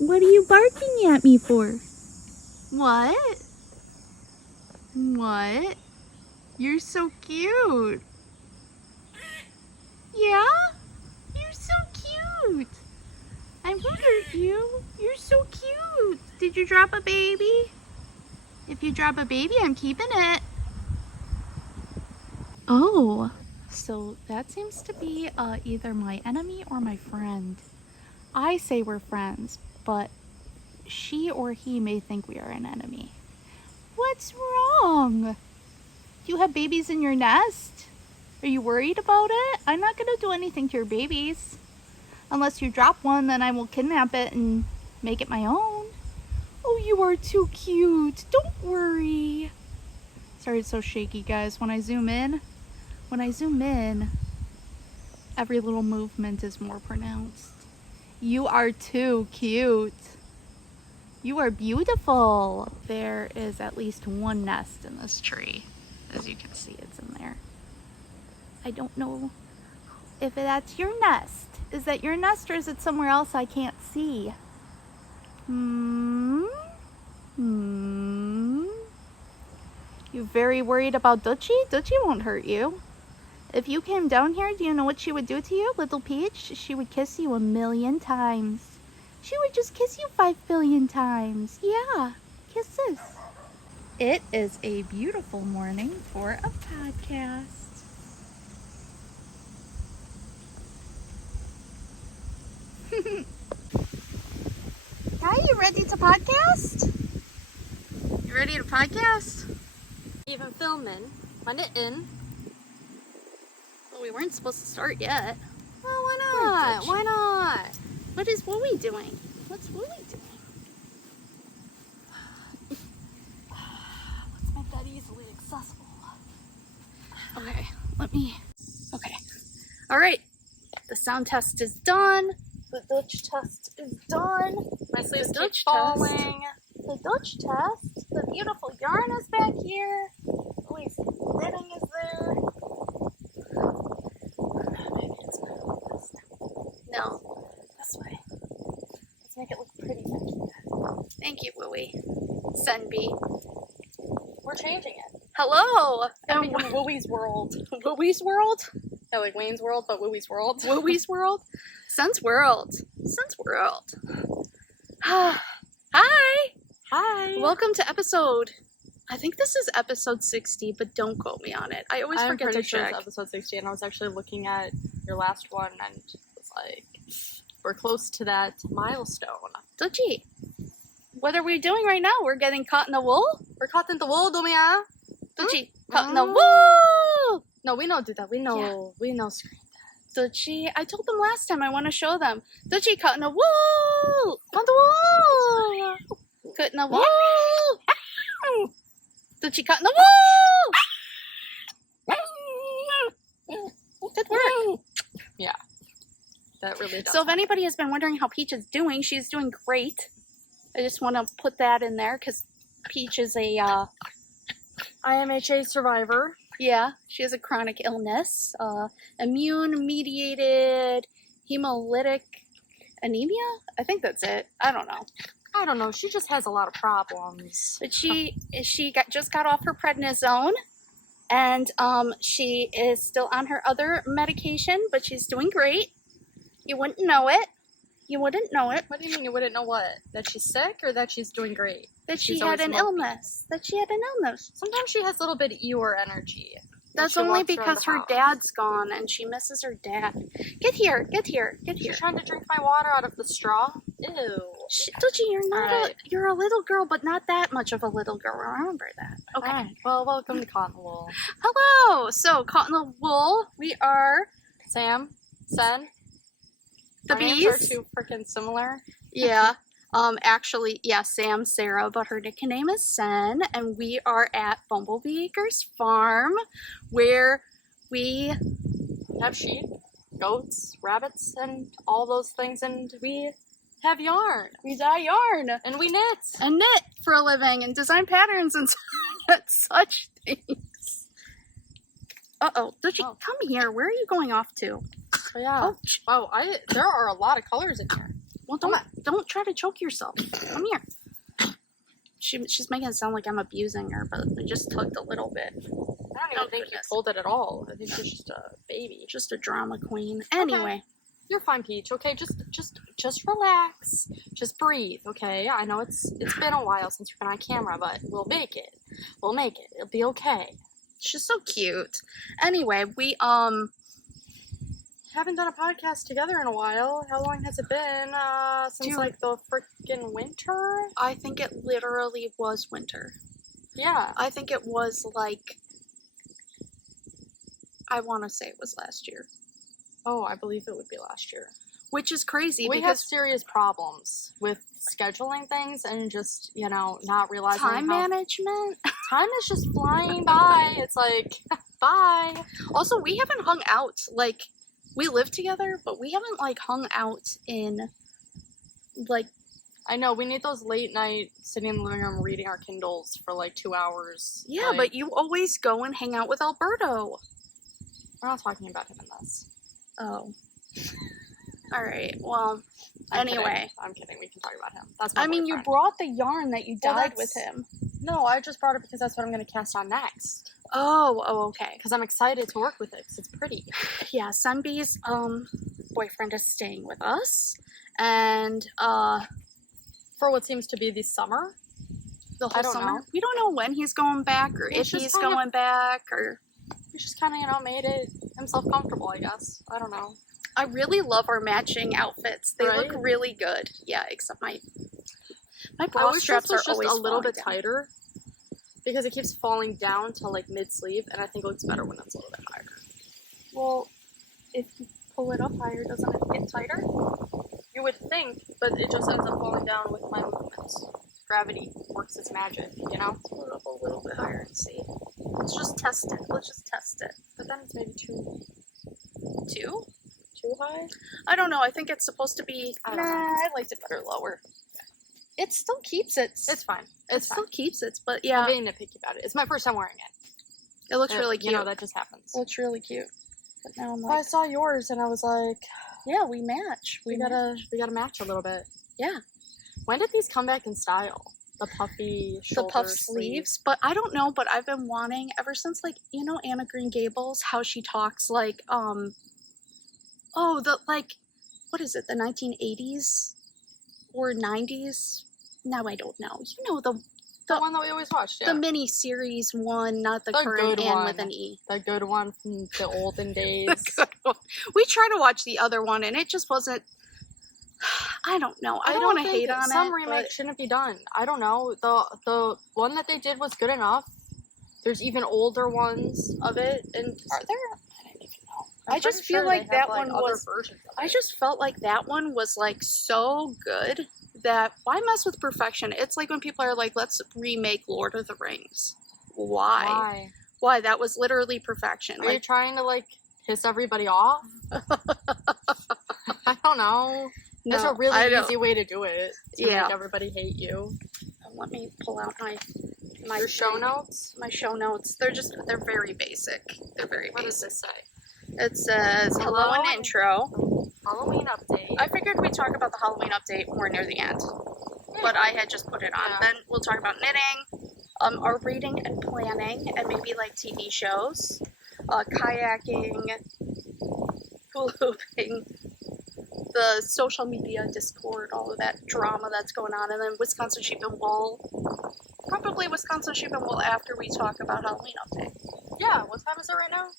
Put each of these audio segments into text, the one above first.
What are you barking at me for? What? What? You're so cute. Yeah? You're so cute. I won't hurt you. You're so cute. Did you drop a baby? If you drop a baby, I'm keeping it. Oh, so that seems to be either my enemy or my friend. I say we're friends, but she or he may think we are an enemy. What's wrong? You have babies in your nest? Are you worried about it? I'm not gonna do anything to your babies. Unless you drop one, then I will kidnap it and make it my own. Oh, you are too cute. Don't worry. Sorry, it's so shaky, guys. When I zoom in, every little movement is more pronounced. You are too cute. You are beautiful. There is at least one nest in this tree. As you can see, it's in there. I don't know if that's your nest. Is that your nest or is it somewhere else I can't see? You very worried about Dutchie? Dutchie won't hurt you. If you came down here, do you know what she would do to you, little Peach? She would kiss you 1,000,000 times. She would just kiss you 5,000,000,000 times. Yeah, kisses. It is a beautiful morning for a podcast. Hi, you ready to podcast? You ready to podcast? Even filming. My knitting. Well, we weren't supposed to start yet. Well, why not? Why not? What is Wooey doing? What's Wooey doing? Let's make that easily accessible. Okay, okay. All right, the sound test is done. The Dutch test is done. My sleeves keep falling. The Dutch test. The beautiful yarn is back here. Louise' knitting is there. Maybe it's not this. No, this way. Let's make it look pretty. Thank you, Wooey. SenBee. We're changing it. Hello. And become Wooey's World. Wooey's World? Yeah, like Wayne's World, but Wooey's World. Wooey's World? Sense World. Sense World. Hi. Hi. Welcome to episode, I think this is episode 60, but don't quote me on it. I always forget to check. It's episode 60, and I was actually looking at your last one, and it's like, we're close to that milestone. Dutchie, what are we doing right now? We're getting caught in the wool? We're caught in the wool, Domia. Dutchie, caught in the wool! No, we don't do that. We know screen that. Dutchie, I told them last time I want to show them. Dutchie, caught in the wool! On the wool! Caught in the wool! Dutchie, caught in the wool! Good work. Yeah. That really does. So if anybody has been wondering how Peach is doing, she's doing great. I just want to put that in there because Peach is a IMHA survivor. Yeah, she has a chronic illness, immune-mediated hemolytic anemia? I think that's it. I don't know. She just has a lot of problems. But she just got off her prednisone, and she is still on her other medication, but she's doing great. You wouldn't know it. You wouldn't know it. What do you mean you wouldn't know what? That she's sick or that she's doing great? That she had an illness. That she had an illness. Sometimes she has a little bit of Eeyore energy. That's only because her dad's gone and she misses her dad. Get here. She's trying to drink my water out of the straw. Ew. Dutchie, you're a little girl, but not that much of a little girl. Remember that. Okay. Right. Well, welcome to Cotton Wool. Hello. So, Cotton Wool, we are Sam, Sen. The Our bees. names are too freaking similar. Yeah. Actually, yeah, Sam, Sarah, but her nickname is Sen, and we are at Bumblebee Farm, where we have sheep, goats, rabbits, and all those things, and we have yarn. We dye yarn. And we knit. And knit for a living, and design patterns and such things. Uh-oh, Dutchie, come here. Where are you going off to? Oh, yeah. Oh, wow, there are a lot of colors in here. Well, don't try to choke yourself. Come here. She's making it sound like I'm abusing her, but I just tugged a little bit. I don't even think you told it at all. I think she's just a baby. Just a drama queen. Anyway. Okay. You're fine, Peach, okay? Just relax. Just breathe, okay? I know it's been a while since you've been on camera, but we'll make it. We'll make it. It'll be okay. She's so cute. Anyway, we, haven't done a podcast together in a while. How long has it been? Since, like, the freaking winter? I think it literally was winter. Yeah. I think it was, like, I want to say it was last year. Oh, I believe it would be last year. Which is crazy we because... have serious problems with scheduling things and just, you know, not realizing time management? Time is just flying by. It's like, bye. Also, we haven't hung out, like, we live together, but we haven't, like, hung out in, like... I know, we need those late night sitting in the living room reading our Kindles for, like, 2 hours. Yeah, like, but you always go and hang out with Alberto. We're not talking about him in this. Oh. Alright, well, I'm anyway. Kidding. I'm kidding, we can talk about him. That's my I mean, boyfriend. you brought the yarn that you dyed with him. No, I just brought it because that's what I'm going to cast on next. Oh, okay. Because I'm excited to work with it, because it's pretty. Yeah, SenBee's, boyfriend is staying with us, and, for what seems to be the summer? The whole summer? Know. We don't know when he's going back, or if he's going back, or... He's just kind of, you know, made it himself comfortable, I guess. I don't know. I really love our matching outfits. They look really good. Yeah, except my bra straps are always just a little bit down. tighter because it keeps falling down to like mid-sleeve, and I think it looks better when it's a little bit higher. Well, if you pull it up higher, doesn't it get tighter? You would think, but it just ends up falling down with my movements. Gravity works its magic, you know? Let's pull it up a little bit higher and see. Let's just test it. Let's just test it. But then it's maybe too high? I don't know. I think it's supposed to be... I liked it better lower. It still keeps it. It's fine. It still keeps it, but yeah. I'm being nitpicky about it. It's my first time wearing it. It looks really cute. You know, that just happens. It looks really cute. But now I'm like... Well, I saw yours and I was like... Yeah, we match. We gotta match a little bit. Yeah. When did these come back in style? The puffy shoulder the puff sleeves, but I don't know, but I've been wanting ever since, like, you know, Anna Green Gables, how she talks like what is it, the 1980s or 90s? Now I don't know. You know, the one that we always watched, yeah. The mini series one, not the current and with an E. The good one from the olden days. The good one. We tried to watch the other one and it just wasn't. I don't know. I don't want to hate on it. Some remakes shouldn't be done. I don't know. The one that they did was good enough. There's even older ones of it, and are there? I don't even know. I just feel like that one was. I just felt like that one was like so good that why mess with perfection? It's like when people are like, "Let's remake Lord of the Rings." Why? That was literally perfection. Are you trying to like piss everybody off? I don't know. No, there's a really easy way to do it to make everybody hate you. Let me pull out my Your show notes? My show notes. They're very basic. They're very basic. What does this say? It says, hello and intro. Halloween update. I figured we'd talk about the Halloween update more near the end. Yeah. But I had just put it on. Yeah. Then we'll talk about knitting, our reading and planning, and maybe like TV shows, kayaking, hula hooping, the social media Discord, all of that drama that's going on, and then Wisconsin Sheep and Wool. Probably Wisconsin Sheep and Wool after we talk about Halloween update. Yeah, what time is it right now?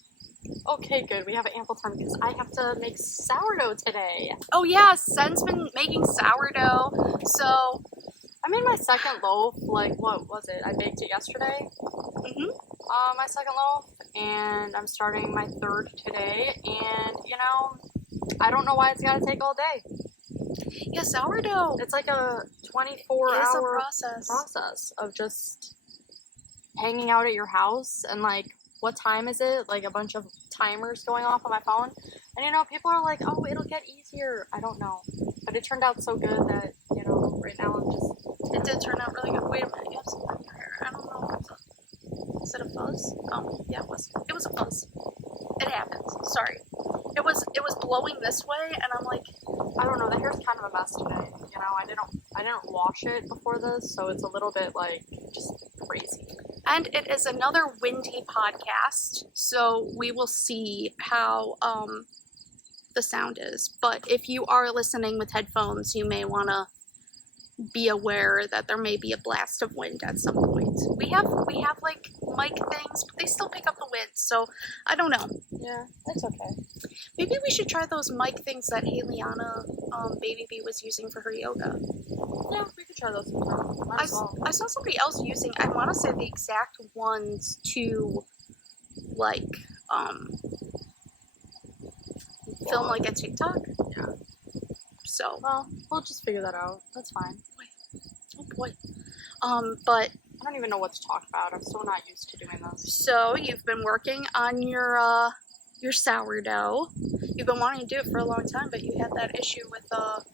Okay, good. We have ample time because I have to make sourdough today. Oh yeah, Sen's been making sourdough, so... I made my second loaf, like, what was it? I baked it yesterday. My second loaf, and I'm starting my third today, and, you know, I don't know why it's gotta take all day. Yeah, sourdough. It's like a 24-hour process of just hanging out at your house, and, like, what time is it? Like, a bunch of timers going off on my phone. And, you know, people are like, oh, it'll get easier. I don't know. But it turned out so good that, you know, right now I'm just... It did turn out really good. Wait a minute, you have something in your hair. I don't know. Is it a fuzz? Oh, yeah, it was. It was a fuzz. It happens. Sorry. It was blowing this way, and I'm like, I don't know, the hair's kind of a mess today. You know, I didn't wash it before this, so it's a little bit like just crazy. And it is another windy podcast, so we will see how the sound is. But if you are listening with headphones, you may want to be aware that there may be a blast of wind at some point. We have like mic things, but they still pick up the wind, so I don't know. Yeah, it's okay. Maybe we should try those mic things that 𝐏𝐚𝐭𝐫𝐬𝐵 was using for her yoga. Yeah, we could try those. I saw somebody else using, I want to say the exact ones to, like, film like a TikTok. Yeah. So. Well, we'll just figure that out. That's fine. Oh boy. But. I don't even know what to talk about. I'm so not used to doing this. So, you've been working on your sourdough. You've been wanting to do it for a long time, but you had that issue with,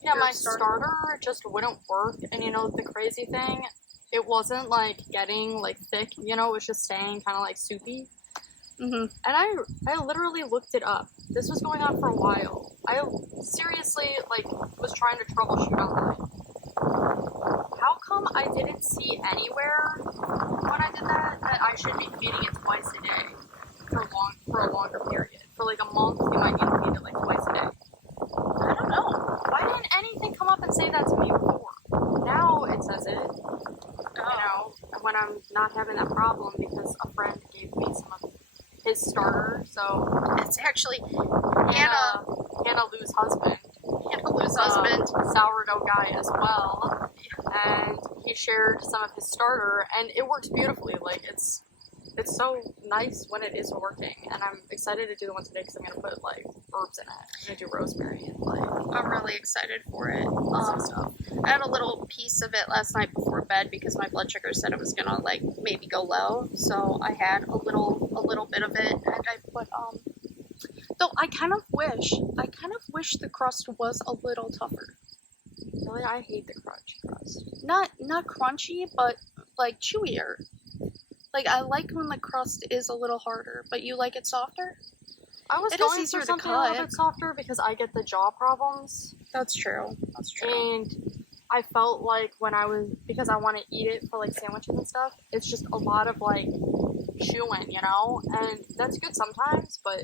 yeah, my starter just wouldn't work. And you know, the crazy thing, it wasn't like getting like thick, you know, it was just staying kind of like soupy. And I literally looked it up. This was going on for a while. I seriously like was trying to troubleshoot online. How come I didn't see anywhere when I did that I should be feeding it twice a day for a longer period? For like a month, you might need to feed it like twice a day. I don't know. Why didn't anything come up and say that to me before? Now it says it. You know, when I'm not having that problem because a friend gave me some of his starter, so it's actually Hannah Lou's husband. Sourdough guy as well, and he shared some of his starter, and it works beautifully. Like it's so nice when it is working, and I'm excited to do the one today because I'm gonna put like herbs in it. I'm gonna do rosemary and like. I'm really excited for it. I had a little piece of it last night before bed because my blood sugar said it was gonna like maybe go low, so I had a little bit of it, and I put Though I kind of wish the crust was a little tougher. Really, I hate the crunchy crust. Not crunchy, but like chewier. Like I like when the crust is a little harder, but you like it softer? I was going for something a little bit softer because I get the jaw problems. That's true. And I felt like because I want to eat it for like sandwiches and stuff, it's just a lot of like chewing, you know? And that's good sometimes, but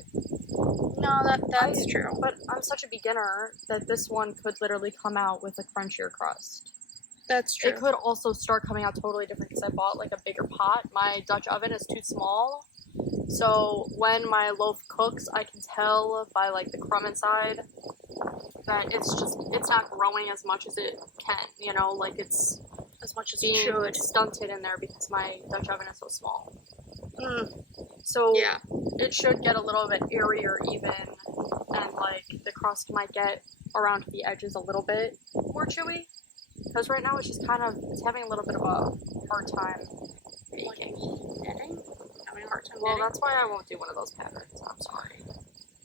no, that's true. But I'm such a beginner that this one could literally come out with a crunchier crust. That's true. It could also start coming out totally different because I bought like a bigger pot. My Dutch oven is too small. So when my loaf cooks, I can tell by like the crumb inside that it's not growing as much as it can, you know, like it's as much as being it should. stunted in there because my Dutch oven is so small. So yeah, it should get a little bit airier even, and like the crust might get around the edges a little bit more chewy. Because right now it's having a little bit of a hard time baking. Knitting? Having a hard time Well, knitting? that's why I won't do one of those patterns. I'm sorry.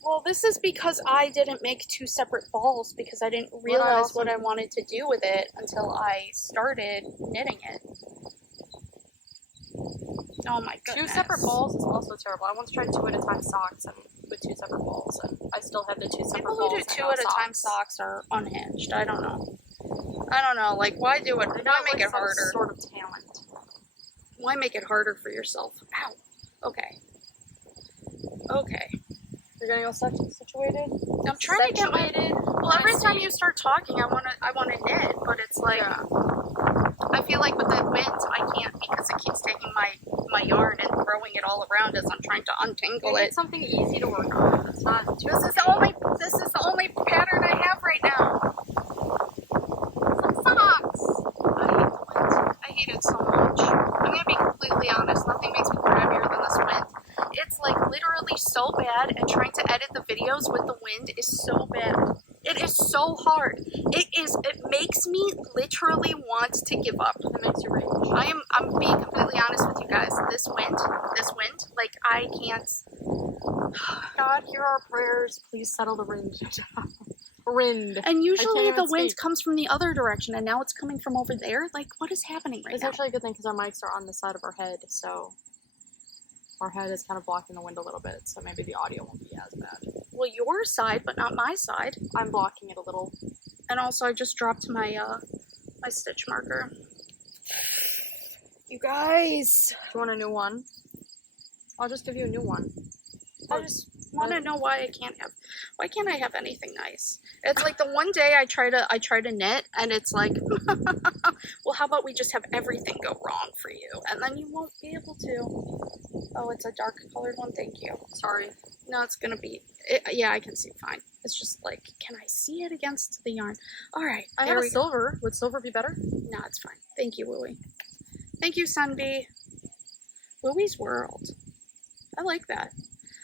Well, this is because I didn't make 2 separate balls because I didn't realize what I wanted to do with it until I started knitting it. Oh my goodness. 2 separate balls is also terrible. I once tried 2 at a time socks and with 2 separate balls, and I still have the 2 separate balls. People who do 2 at a time socks are unhinged. I don't know. Like, why do it? Why make it harder? Sort of talent. Why make it harder for yourself? Ow. Okay. You're getting all situated? I'm trying to get my... Well, every time you start talking, I wanna knit, but it's like... Yeah. I feel like with the wind, I can't because it keeps taking my yarn and throwing it all around as I'm trying to untangle it. It's something easy to work on. It's not too... This is the only pattern I have right now. Some socks. I hate the wind. I hate it so much. I'm gonna be completely honest. Nothing makes me crappier than this wind. It's like literally so bad, and trying to edit the videos with the wind is so bad. It is so hard. It makes me literally want to give up. It makes you rage. I'm being completely honest with you guys. This wind, like I can't. God, hear our prayers. Please settle the wind. Wind. And usually the wind comes from the other direction, and now it's coming from over there. Like, what is happening right now? It's actually a good thing because our mics are on the side of our head, so. Our head is kind of blocking the wind a little bit, so maybe the audio won't be as bad. Well, your side, but not my side. I'm blocking it a little. And also, I just dropped my, my stitch marker. You guys! Do you want a new one? I'll just give you a new one. I just want to know why can't I have anything nice? It's like the one day I try to knit, and it's like, well, how about we just have everything go wrong for you, and then you won't be able to. Oh, it's a dark colored one. Thank you. Sorry. No, it's gonna be. Yeah, I can see fine. It's just like, can I see it against the yarn? All right. I have a silver. Would silver be better? No, it's fine. Thank you, Wooey. Thank you, SenBee. Wooey's World. I like that.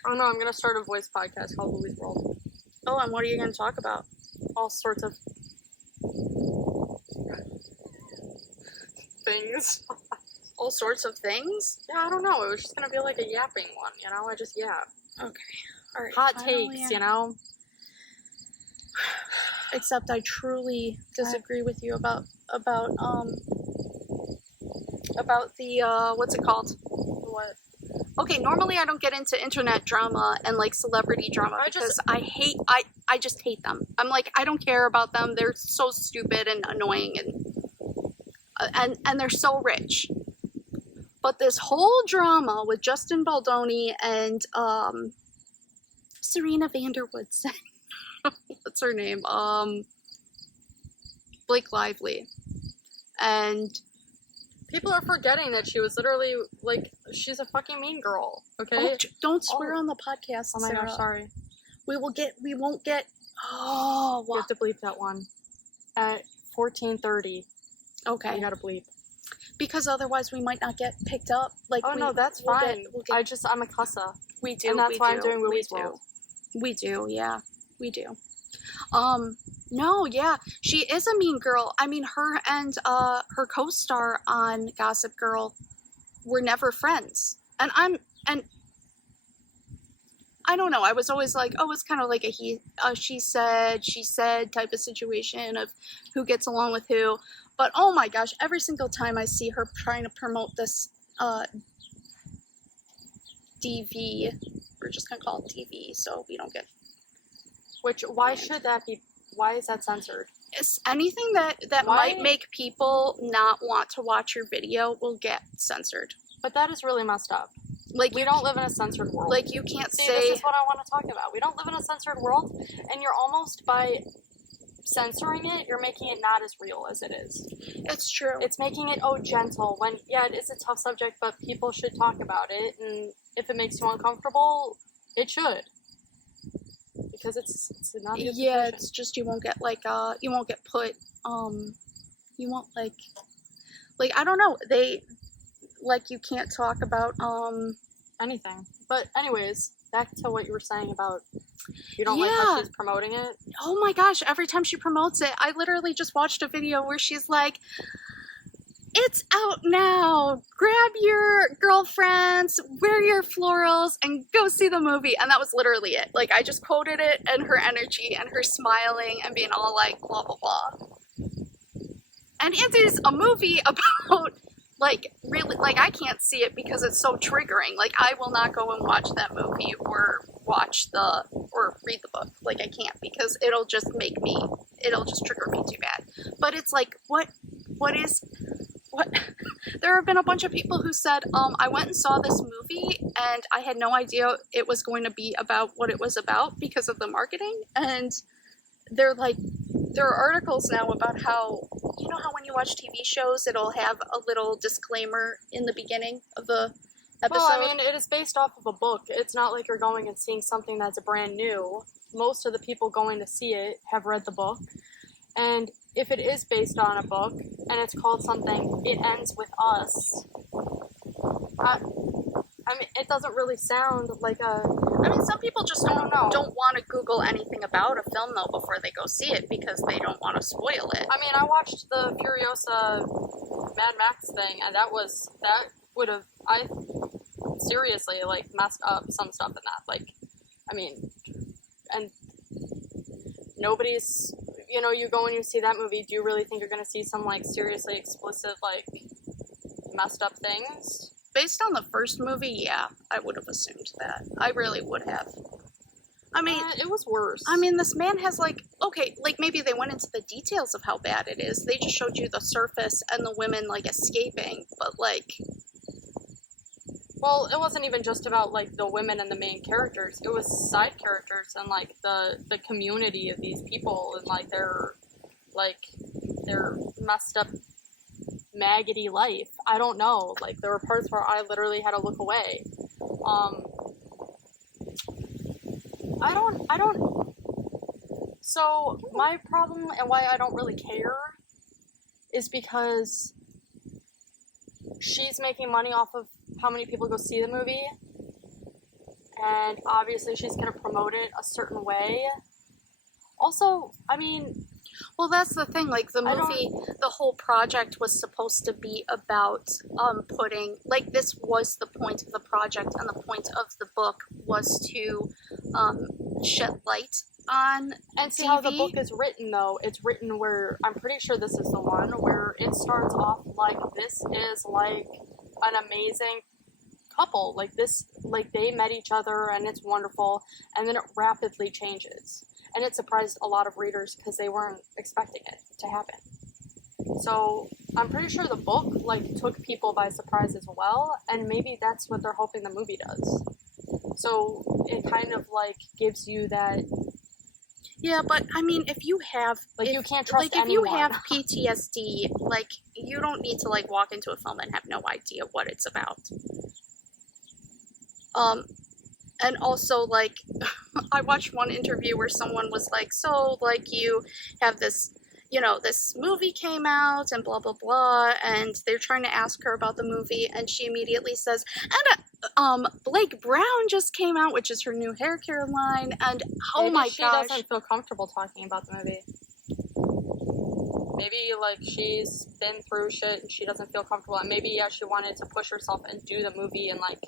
Oh no, I'm gonna start a voice podcast called Wooey's World. Oh, and what are you gonna talk about? All sorts of things. All sorts of things? Yeah, I don't know. It was just gonna be like a yapping one, you know? I just yap. Okay. All right. Hot takes, you know? Except I truly disagree with you about the what's it called? What? Okay, normally I don't get into internet drama and like celebrity drama because I just hate them. I'm like, I don't care about them. They're so stupid and annoying and they're so rich. But this whole drama with Justin Baldoni and Serena Vanderwoodson, what's her name? Blake Lively, and people are forgetting that she was literally, like, she's a fucking mean girl, okay? Oh, don't swear on the podcast, oh my Sarah. gosh, sorry. We won't get, You have to bleep that one. At 14:30. Okay. You gotta bleep. Because otherwise we might not get picked up. Like, no, that's fine. I'm a cusser. We do, and that's why I'm doing Wooey's World. We do, yeah. We do. No, yeah. She is a mean girl. I mean, her and her co-star on Gossip Girl were never friends. And I don't know. I was always like, oh, it's kind of like a she said type of situation of who gets along with who. But oh my gosh, every single time I see her trying to promote this DV, we're just gonna call it TV so we don't get. Why should that be? Why is that censored? It's anything that might make people not want to watch your video will get censored. But that is really messed up. Like, we don't live in a censored world. Like, you can't See, say... this is what I want to talk about. We don't live in a censored world, and you're almost, by censoring it, you're making it not as real as it is. It's true. It's making it, gentle, when, yeah, it is a tough subject, but people should talk about it, and if it makes you uncomfortable, it should. Because it's not a good situation. It's just you won't get, like, you won't get put, you won't, like, I don't know, you can't talk about, anything. But anyways, back to what you were saying about you don't like how she's promoting it. Oh my gosh, every time she promotes it, I literally just watched a video where she's like, it's out now, grab your girlfriends, wear your florals, and go see the movie. And that was literally it. Like, I just quoted it, and her energy, and her smiling, and being all like, blah, blah, blah. And it is a movie about... like, really, like, I can't see it because it's so triggering. Like, I will not go and watch that movie or read the book. Like, I can't because it'll just trigger me too bad. But it's like, what, there have been a bunch of people who said, I went and saw this movie and I had no idea it was going to be about what it was about because of the marketing. And they're like, there are articles now about how, you know how when you watch TV shows, it'll have a little disclaimer in the beginning of the episode? Well, I mean, it is based off of a book. It's not like you're going and seeing something that's brand new. Most of the people going to see it have read the book. And if it is based on a book, and it's called something, It Ends With Us, I mean, it doesn't really sound like a... I mean, some people just don't want to Google anything about a film, though, before they go see it, because they don't want to spoil it. I mean, I watched the Furiosa Mad Max thing, and that would have, seriously, like, messed up some stuff in that. Like, I mean, and nobody's, you know, you go and you see that movie, do you really think you're going to see some, like, seriously explicit, like, messed up things? based on the first movie, yeah, I would have assumed that. I really would have. I mean, it was worse. I mean, this man has, like, okay, like, maybe they went into the details of how bad it is. They just showed you the surface and the women, like, escaping, but, like... Well, it wasn't even just about, like, the women and the main characters. It was side characters and, like, the community of these people and, like, their messed up, maggoty life. I don't know. Like, there were parts where I literally had to look away. So, my problem and why I don't really care is because she's making money off of how many people go see the movie, and obviously she's going to promote it a certain way. Also, I mean... Well, that's the thing, like, the movie, the whole project was supposed to be about, putting, like, this was the point of the project, and the point of the book was to, shed light on And see TV. how the book is written, though. It's written where, I'm pretty sure this is the one, where it starts off like, this is, like, an amazing couple. Like, this, like, they met each other, and it's wonderful, and then it rapidly changes. And it surprised a lot of readers because they weren't expecting it to happen. So, I'm pretty sure the book, like, took people by surprise as well, and maybe that's what they're hoping the movie does. So, it kind of, like, gives you that... Yeah, but, I mean, if you have... Like, you can't trust anyone. Like, if you anyone. have PTSD, like, you don't need to, like, walk into a film and have no idea what it's about. And also, like, I watched one interview where someone was like, so, like, you have this, you know, this movie came out and blah, blah, blah, and they're trying to ask her about the movie, and she immediately says, and, Blake Brown just came out, which is her new hair care line, and, oh my gosh. She doesn't feel comfortable talking about the movie. Maybe, like, she's been through shit and she doesn't feel comfortable, and maybe, yeah, she wanted to push herself and do the movie and, like...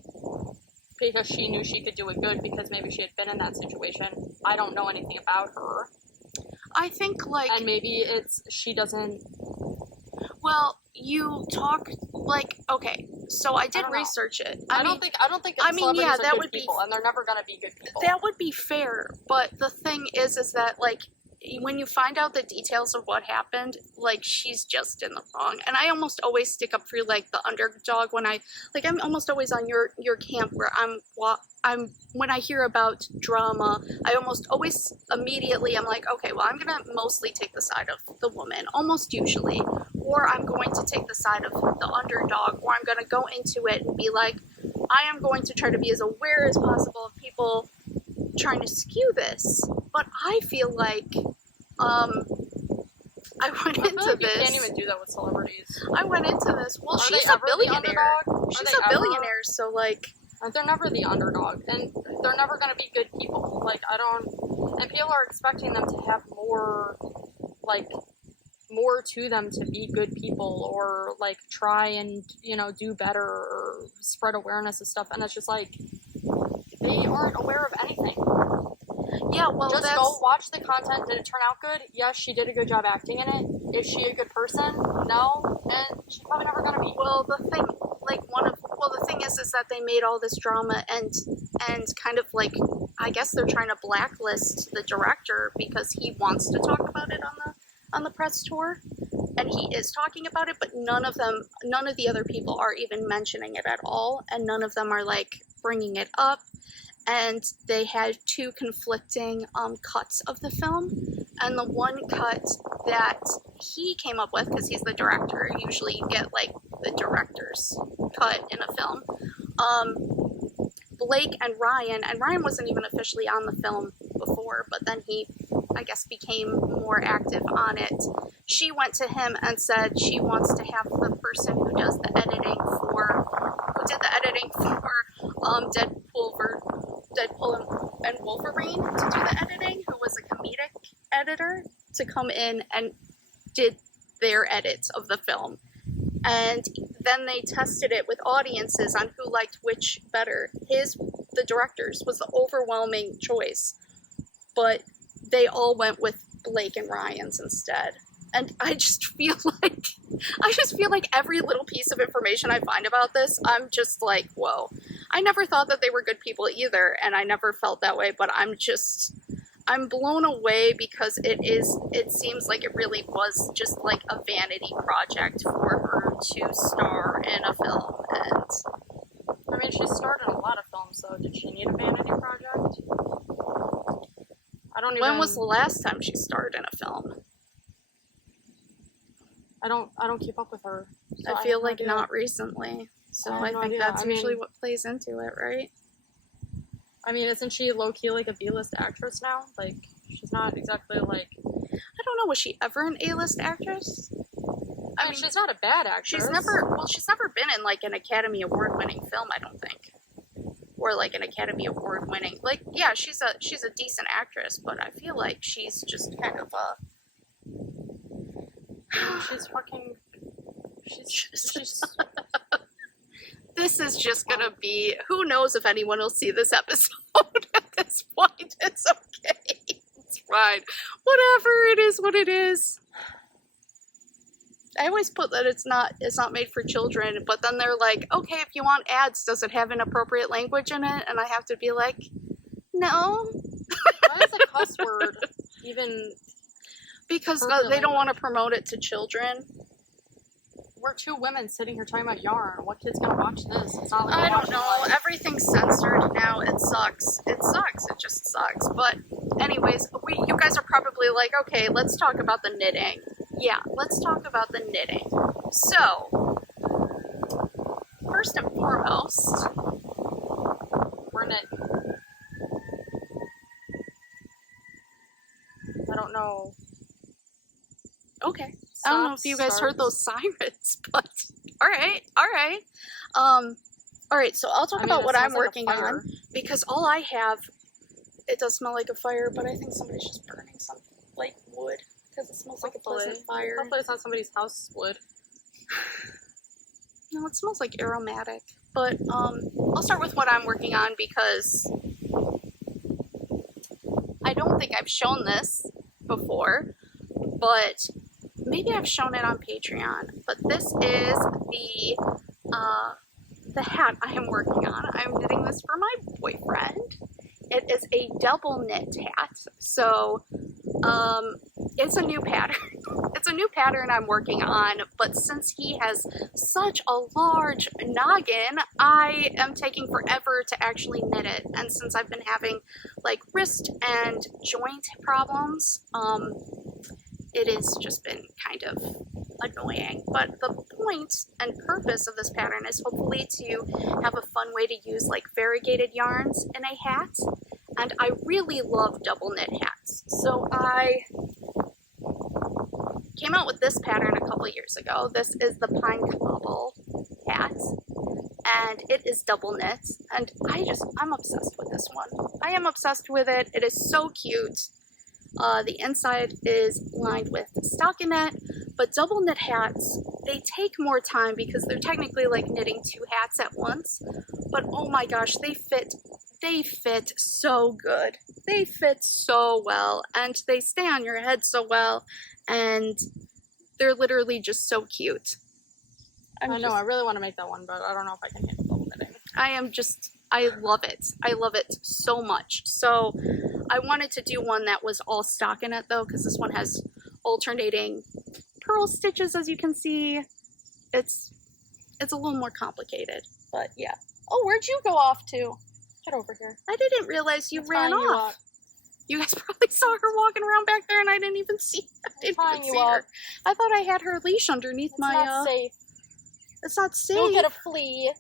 because she knew she could do it good because maybe she had been in that situation. I don't know anything about her. I think, like... And maybe it's... she doesn't... Well, you talk... Like, okay, so I did research it. I don't think celebrities are good people, and they're never gonna be good people. That would be fair, but the thing is that, like, when you find out the details of what happened, like, she's just in the wrong. And I almost always stick up for, like, the underdog when I'm almost always on your camp where when I hear about drama, I almost always immediately, I'm like, okay, well, I'm gonna mostly take the side of the woman, almost usually, or I'm going to take the side of the underdog, or I'm gonna go into it and be like, I am going to try to be as aware as possible of people trying to skew this, but I feel like, I went into this. You can't even do that with celebrities. I went into this. Well, she's a billionaire. She's a billionaire, so, like... They're never the underdog, and they're never gonna be good people. Like, and people are expecting them to have more, like, more to them to be good people, or, like, try and, you know, do better, or spread awareness and stuff, and it's just like, they aren't aware of anything. Yeah, well, just go watch the content. Did it turn out good? Yes, she did a good job acting in it. Is she a good person? No, and she's probably never gonna be. Well, the thing is that they made all this drama and kind of, like, I guess they're trying to blacklist the director because he wants to talk about it on the press tour, and he is talking about it, but none of the other people are even mentioning it at all, and none of them are, like, bringing it up. And they had two conflicting cuts of the film, and the one cut that he came up with, because he's the director, usually you get, like, the director's cut in a film, Blake and Ryan wasn't even officially on the film before, but then he, I guess, became more active on it. She went to him and said she wants to have the person who did the editing for Deadpool and Wolverine to do the editing, who was a comedic editor, to come in and did their edits of the film. And then they tested it with audiences on who liked which better. The director's, was the overwhelming choice, but they all went with Blake and Ryan's instead. And I just feel like I just feel like every little piece of information I find about this, I'm just like, whoa. I never thought that they were good people either, and I never felt that way, but I'm blown away because it seems like it really was just like a vanity project for her to star in a film. And I mean, she starred in a lot of films, so did she need a vanity project? When was the last time she starred in a film? I don't keep up with her. So I feel like not recently. So I think that's I mean, usually what plays into it, right? I mean, isn't she low-key like a B-list actress now? Like, she's not exactly like... I don't know, was she ever an A-list actress? I mean, she's not a bad actress. She's never been in like an Academy Award-winning film, I don't think. Or like an Academy Award-winning, like, yeah, she's a decent actress, but I feel like she's just kind of a... She's fucking... She's... This is just gonna be... Who knows if anyone will see this episode at this point. It's okay. It's fine. Whatever, it is what it is. I always put that it's not made for children, but then they're like, okay, if you want ads, does it have inappropriate language in it? And I have to be like, no. Why is a cuss word even... Because they don't want to promote it to children. We're two women sitting here talking about yarn. What kid's gonna watch this? It's not like I don't know. Everything's censored now. It sucks. It sucks. It just sucks. But anyways, you guys are probably like, okay, let's talk about the knitting. Yeah, let's talk about the knitting. So, first and foremost, we're knitting. I don't know. Okay. I don't know if you guys heard those sirens, but alright. Alright, so I'll talk about what I'm working on, because all I have, it does smell like a fire, but I think somebody's just burning some, like, wood, because it smells like a pleasant fire. Hopefully it's not somebody's house wood. No, it smells like aromatic, but, I'll start with what I'm working on, because I don't think I've shown this before, but maybe I've shown it on Patreon, but this is the hat I am working on. I'm knitting this for my boyfriend. It is a double knit hat, so it's a new pattern. It's a new pattern I'm working on, but since he has such a large noggin, I am taking forever to actually knit it, and since I've been having like wrist and joint problems, it has just been kind of annoying. But the point and purpose of this pattern is hopefully to have a fun way to use like variegated yarns in a hat. And I really love double knit hats. So I came out with this pattern a couple years ago. This is the 𝐏𝐚𝐭𝐫𝐞𝐫𝐬 hat. And it is double knit. And I'm obsessed with this one. I am obsessed with it. It is so cute. The inside is lined with stockinette, but double knit hats, they take more time because they're technically like knitting two hats at once, but oh my gosh, they fit so good. They fit so well, and they stay on your head so well, and they're literally just so cute. I know, I really want to make that one, but I don't know if I can handle double knitting. I love it. I love it so much. So I wanted to do one that was all stockinette though, because this one has alternating purl stitches, as you can see. It's a little more complicated, but yeah. Oh, where'd you go off to? Get over here. I didn't realize you ran off. You guys probably saw her walking around back there, and I didn't even see her. I thought I had her leash underneath my. It's not safe. It's not safe. You'll get a flea.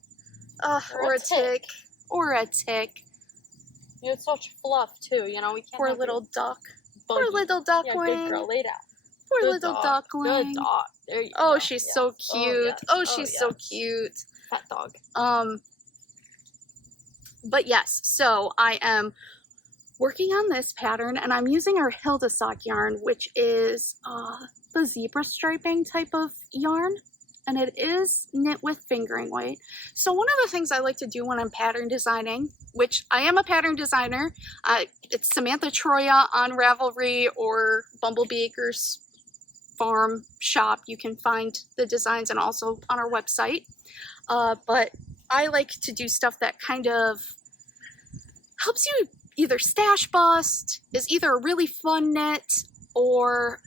Or a tick. Or a tick. You're such fluff too, you know, we can't. Poor little duck. Poor little duckling. Yeah, good girl, lay down. Poor little duckling. Good dog. There you go. Oh, she's so cute. Oh, she's so cute. Fat dog. But yes, so I am working on this pattern, and I'm using our Hilda sock yarn, which is the zebra striping type of yarn. And it is knit with fingering weight. So one of the things I like to do when I'm pattern designing, which I am a pattern designer, it's Samantha Troya on Ravelry or Bumblebee farm shop. You can find the designs and also on our website. But I like to do stuff that kind of helps you either stash bust, is either a really fun knit, or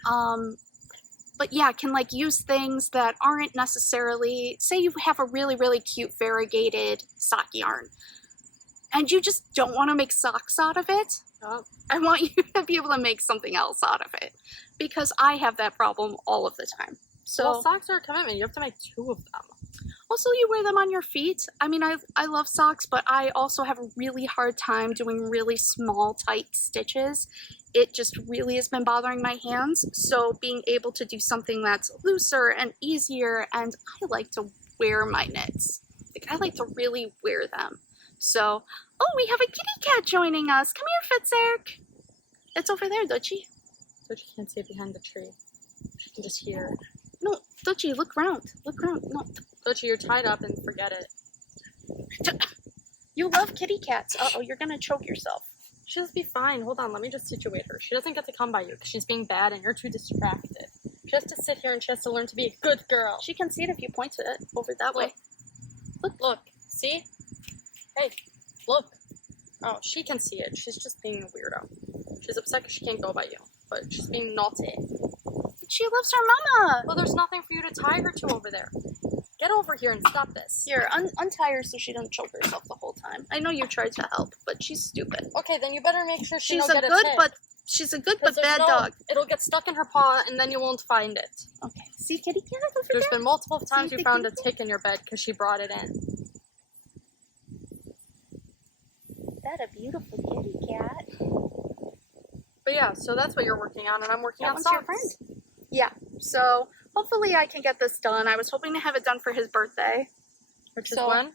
but yeah, can like use things that aren't necessarily, say you have a really, really cute variegated sock yarn and you just don't want to make socks out of it. Oh. I want you to be able to make something else out of it, because I have that problem all of the time. So well, socks are a commitment. You have to make 2 of them. Also, you wear them on your feet. I mean, I love socks, but I also have a really hard time doing really small, tight stitches. It just really has been bothering my hands. So being able to do something that's looser and easier, and I like to wear my knits. Like, I like to really wear them. So, oh, we have a kitty cat joining us. Come here, Fitzeric. It's over there, Dutchie. Dutchie can't see it behind the tree. She can just hear. No, Dutchie, look round. Look round. No. Dutchie, you're tied up and forget it. You love kitty cats. Uh-oh, you're gonna choke yourself. She'll just be fine. Hold on, let me just situate her. She doesn't get to come by you because she's being bad and you're too distracted. She has to sit here and she has to learn to be a good girl. She can see it if you point to it over that way. Look. See? Hey, look. Oh, she can see it. She's just being a weirdo. She's upset because she can't go by you, but she's being naughty. She loves her mama. Well, there's nothing for you to tie her to over there. Get over here and stop this. Here, untie her so she doesn't choke herself the whole time. I know you tried to help, but she's stupid. Okay, then you better make sure She's a good but bad dog. It'll get stuck in her paw and then you won't find it. Okay, see kitty cat over There's there? been multiple times you found a tick in your bed because she brought it in. That a beautiful kitty cat. But yeah, so that's what you're working on, and I'm working on That one's socks. your friend. Yeah, so hopefully I can get this done. I was hoping to have it done for his birthday. Which is when?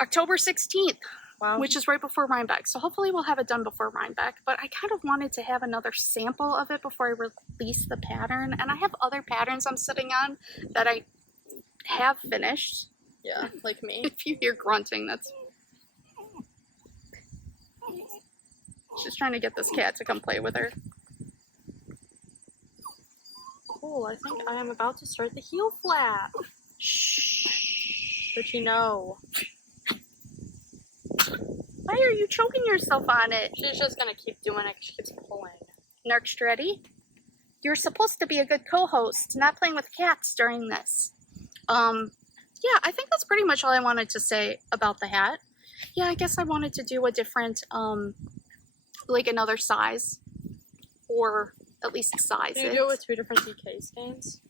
October 16th. Wow. Which is right before Rhinebeck. So hopefully we'll have it done before Rhinebeck. But I kind of wanted to have another sample of it before I release the pattern. And I have other patterns I'm sitting on that I have finished. Yeah, like me. If you hear grunting, that's... She's trying to get this cat to come play with her. Cool, I think I am about to start the heel flap. Shh. But you know. Why are you choking yourself on it? She's just gonna keep doing it. She keeps pulling. Next, ready? You're supposed to be a good co-host, not playing with cats during this. Yeah, I think that's pretty much all I wanted to say about the hat. Yeah, I guess I wanted to do a different, like another size, or at least size. Can you do it with 2 different DK skeins?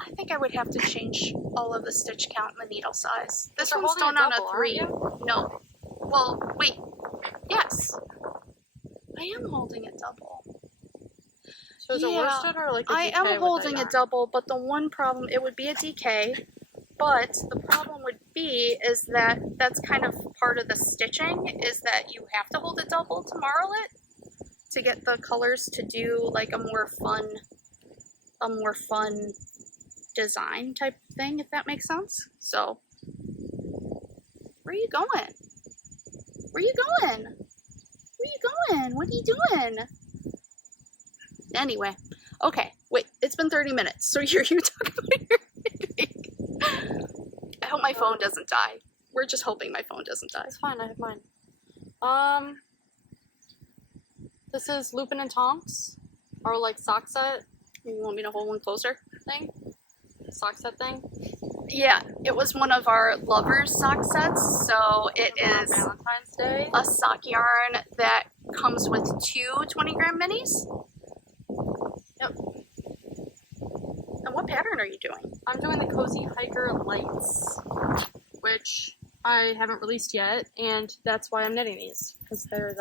I think I would have to change all of the stitch count and the needle size. This You're one's holding done a on double, a 3. aren't you? No. Well, wait. Yes. I am holding it double. So is it worsted or like a DK I am with holding that it yarn? double, but the one problem, it would be a DK, but the problem would be is that that's kind of part of the stitching, is that you have to hold it double to marl it to get the colors to do like a more fun design type thing, if that makes sense. So, where are you going? Where are you going? Where are you going? What are you doing? Anyway, okay, wait, it's been 30 minutes, so you talk about your headache. I hope my phone doesn't die. We're just hoping my phone doesn't die. It's fine, I have mine. This is Lupin and Tonks, our like sock set You want me to hold one closer? thing. Sock set thing. Yeah, it was one of our lovers sock sets, so it On is Valentine's Day. a sock yarn that comes with 2 20-gram minis. Yep. And what pattern are you doing? I'm doing the Cozy Hiker Lights, which I haven't released yet, and that's why I'm knitting these, because they're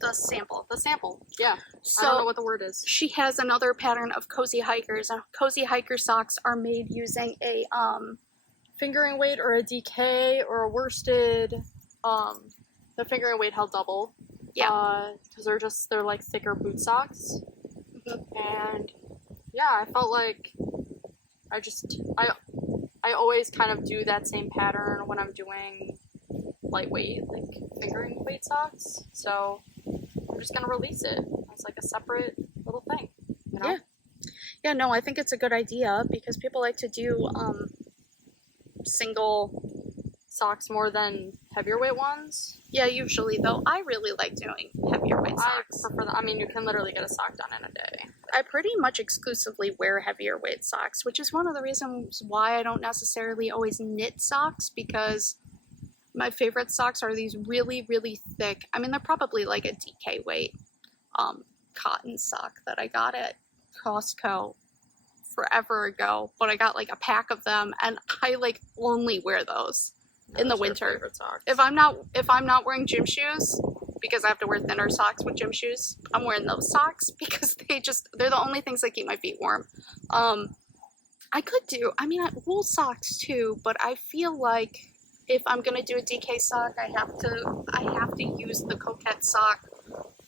The sample. the sample. Yeah. So I don't know what the word is. she has another pattern of cozy hikers. Cozy hiker socks are made using a Fingering weight or a DK or a worsted. The fingering weight held double. Yeah. Because they're like thicker boot socks. Mhm. And yeah, I felt like I always kind of do that same pattern when I'm doing lightweight, like fingering weight socks. So I I'm just gonna release it as like a separate little thing, you know? Yeah. Yeah, no, I think it's a good idea because people like to do single socks more than heavier weight ones. Yeah, usually though. I really like doing heavier weight socks. I prefer that. I mean, you can literally get a sock done in a day. I pretty much exclusively wear heavier weight socks, which is one of the reasons why I don't necessarily always knit socks, because my favorite socks are these really, really thick. I mean, they're probably like a DK weight cotton sock that I got at Costco forever ago, but I got like a pack of them and I like only wear those in the winter. If I'm not wearing gym shoes, because I have to wear thinner socks with gym shoes, I'm wearing those socks because they're the only things that keep my feet warm. I could do, I mean, wool socks too, but I feel like if I'm gonna do a DK sock, I have to use the Coquette sock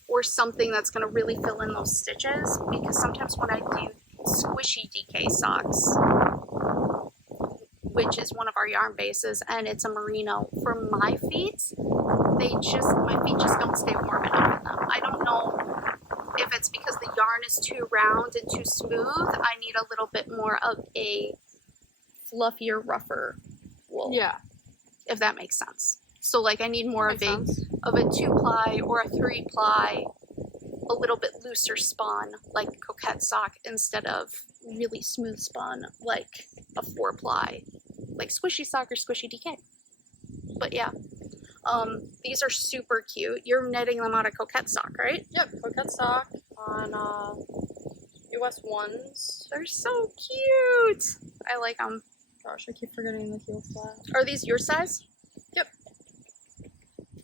or something that's gonna really fill in those stitches, because sometimes when I do squishy DK socks, which is one of our yarn bases, and it's a merino, for my feet, my feet just don't stay warm enough in them. I don't know if it's because the yarn is too round and too smooth. I need a little bit more of a fluffier, rougher wool. Yeah. If that makes sense. So like I need more of a 2-ply or a 3-ply, a little bit looser spun like Coquette sock instead of really smooth spun like a 4-ply, like squishy sock or squishy DK. But yeah, these are super cute. You're knitting them out of Coquette sock, right? Yep, Coquette sock on US ones. They're so cute. I like them. Gosh, I keep forgetting the heel flap. Are these your size? Yep.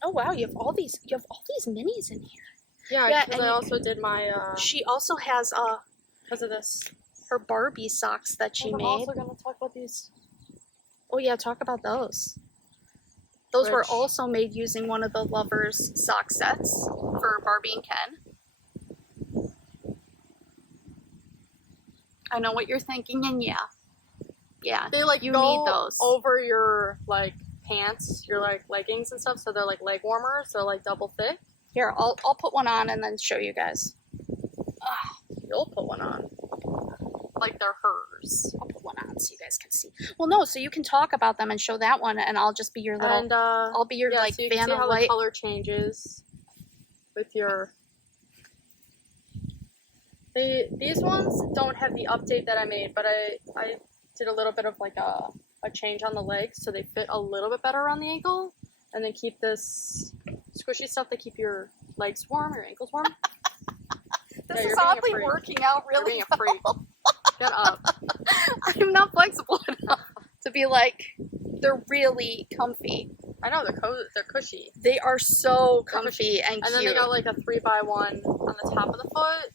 Oh wow, you have all these minis in here. Yeah, because I also did my she also has because of this, her Barbie socks that she made. I'm also gonna talk about these. Oh yeah, talk about those. Those were also made using one of the Lovers sock sets for Barbie and Ken. I know what you're thinking, and yeah, they like you go need those over your like pants, your like leggings and stuff, so they're like leg warmers, so like double thick. Here, I'll put one on and then show you guys. You'll put one on. Like they're hers. I'll put one on so you guys can see. Well, no, so you can talk about them and show that one, and I'll just be your little. And I'll be your like so you can see how light. the color changes with your. These ones don't have the update that I made, but I did a little bit of like a change on the legs, so they fit a little bit better on the ankle, and then keep this squishy stuff that keep your legs warm, your ankles warm. This is oddly working out really well. Shut up. I'm not flexible enough to be like, they're really comfy. I know, they're cushy. They are so comfy and cute. And then they got like a 3x1 on the top of the foot.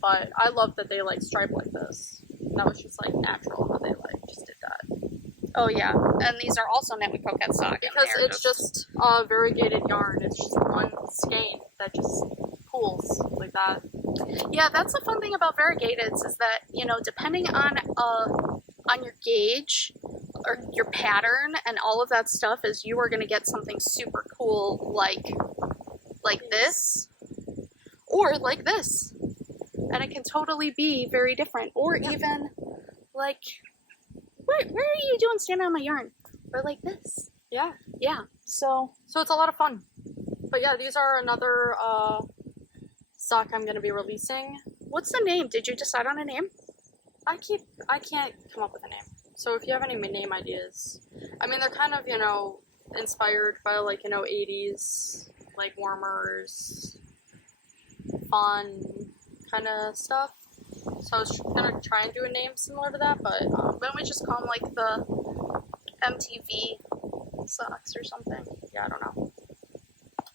But I love that they like stripe like this. That was just like natural how they like just did that. Oh yeah, and these are also knit with Coquette sock. Because it's just variegated yarn. It's just one skein that just pools like that. Yeah, that's the fun thing about variegateds is that, you know, depending on your gauge or your pattern and all of that stuff, is you are going to get something super cool like this or like this. And it can totally be very different. Or even like, where are you doing standing on my yarn? Or like this. Yeah. Yeah. So it's a lot of fun. But yeah, these are another sock I'm going to be releasing. What's the name? Did you decide on a name? I can't come up with a name. So if you have any name ideas, I mean, they're kind of, you know, inspired by like, you know, 80s, like warmers, fun kind of stuff. So I was gonna try and do a name similar to that, but why don't we just call them like the MTV socks or something? Yeah, I don't know.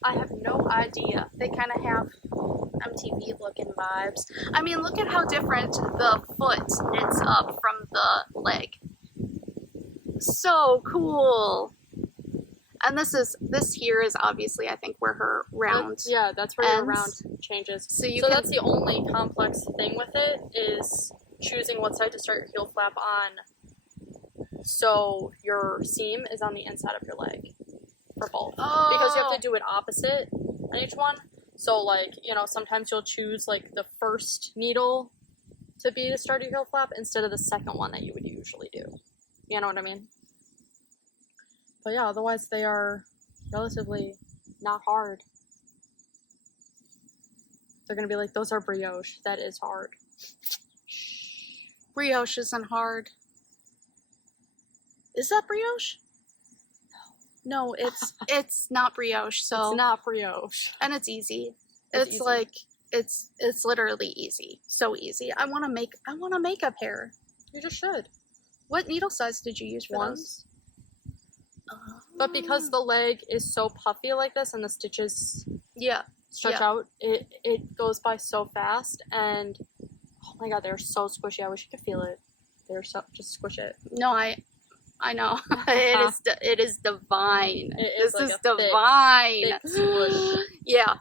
I have no idea. They kind of have MTV looking vibes. I mean, look at how different the foot knits up from the leg. So cool. And this here is obviously, I think, where her round that's where your round changes. So that's the only complex thing with it, is choosing what side to start your heel flap on. So your seam is on the inside of your leg for both. Oh. Because you have to do it opposite, on each one. So, like, you know, sometimes you'll choose, like, the first needle to be to start your heel flap instead of the second one that you would usually do. You know what I mean? But yeah, otherwise they are relatively not hard. They're gonna be like, those are brioche. That is hard. Brioche isn't hard. Is that brioche? No, it's not brioche. So it's not brioche, and it's easy. It's It's easy. like it's literally easy. So easy. I want to make a pair. You just should. What needle size did you use for Ones. those? But because the leg is so puffy like this and the stitches Yeah. stretch out, it goes by so fast, and oh my god, they're so squishy. I wish you could feel it. They're so, just squish it. No, I know. It is divine. It is This like is a divine. thick squish. Yeah.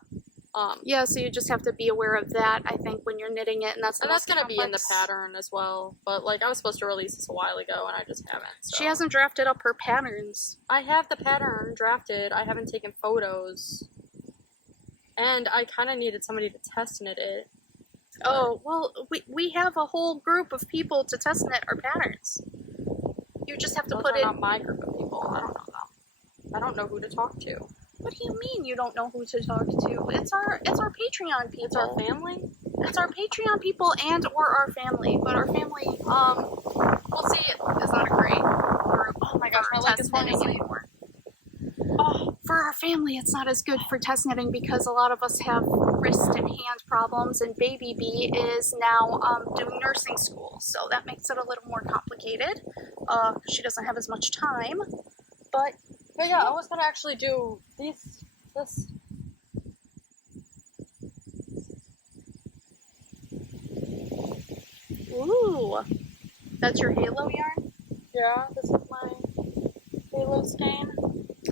Um, Yeah, so you just have to be aware of that, I think, when you're knitting it, and that's gonna be in the pattern as well. But like, I was supposed to release this a while ago, and I just haven't. So. She hasn't drafted up her patterns. I have the pattern drafted. I haven't taken photos, and I kind of needed somebody to test knit it. Oh, well, we have a whole group of people to test knit our patterns. You just have to Those put are it... not my group of people. I don't know them. I don't know who to talk to. What do you mean you don't know who to talk to? It's our Patreon people. It's our family. It's our Patreon people and or our family. But our family, we'll see, is not a great group. Oh my gosh, my leg is falling asleep. anymore. Oh, for our family, it's not as good for test knitting because a lot of us have wrist and hand problems, and Baby Bee is now doing nursing school, so that makes it a little more complicated. She doesn't have as much time, but yeah, I was gonna actually do this. ooh, that's your Halo yarn, Yeah, this is my Halo skein.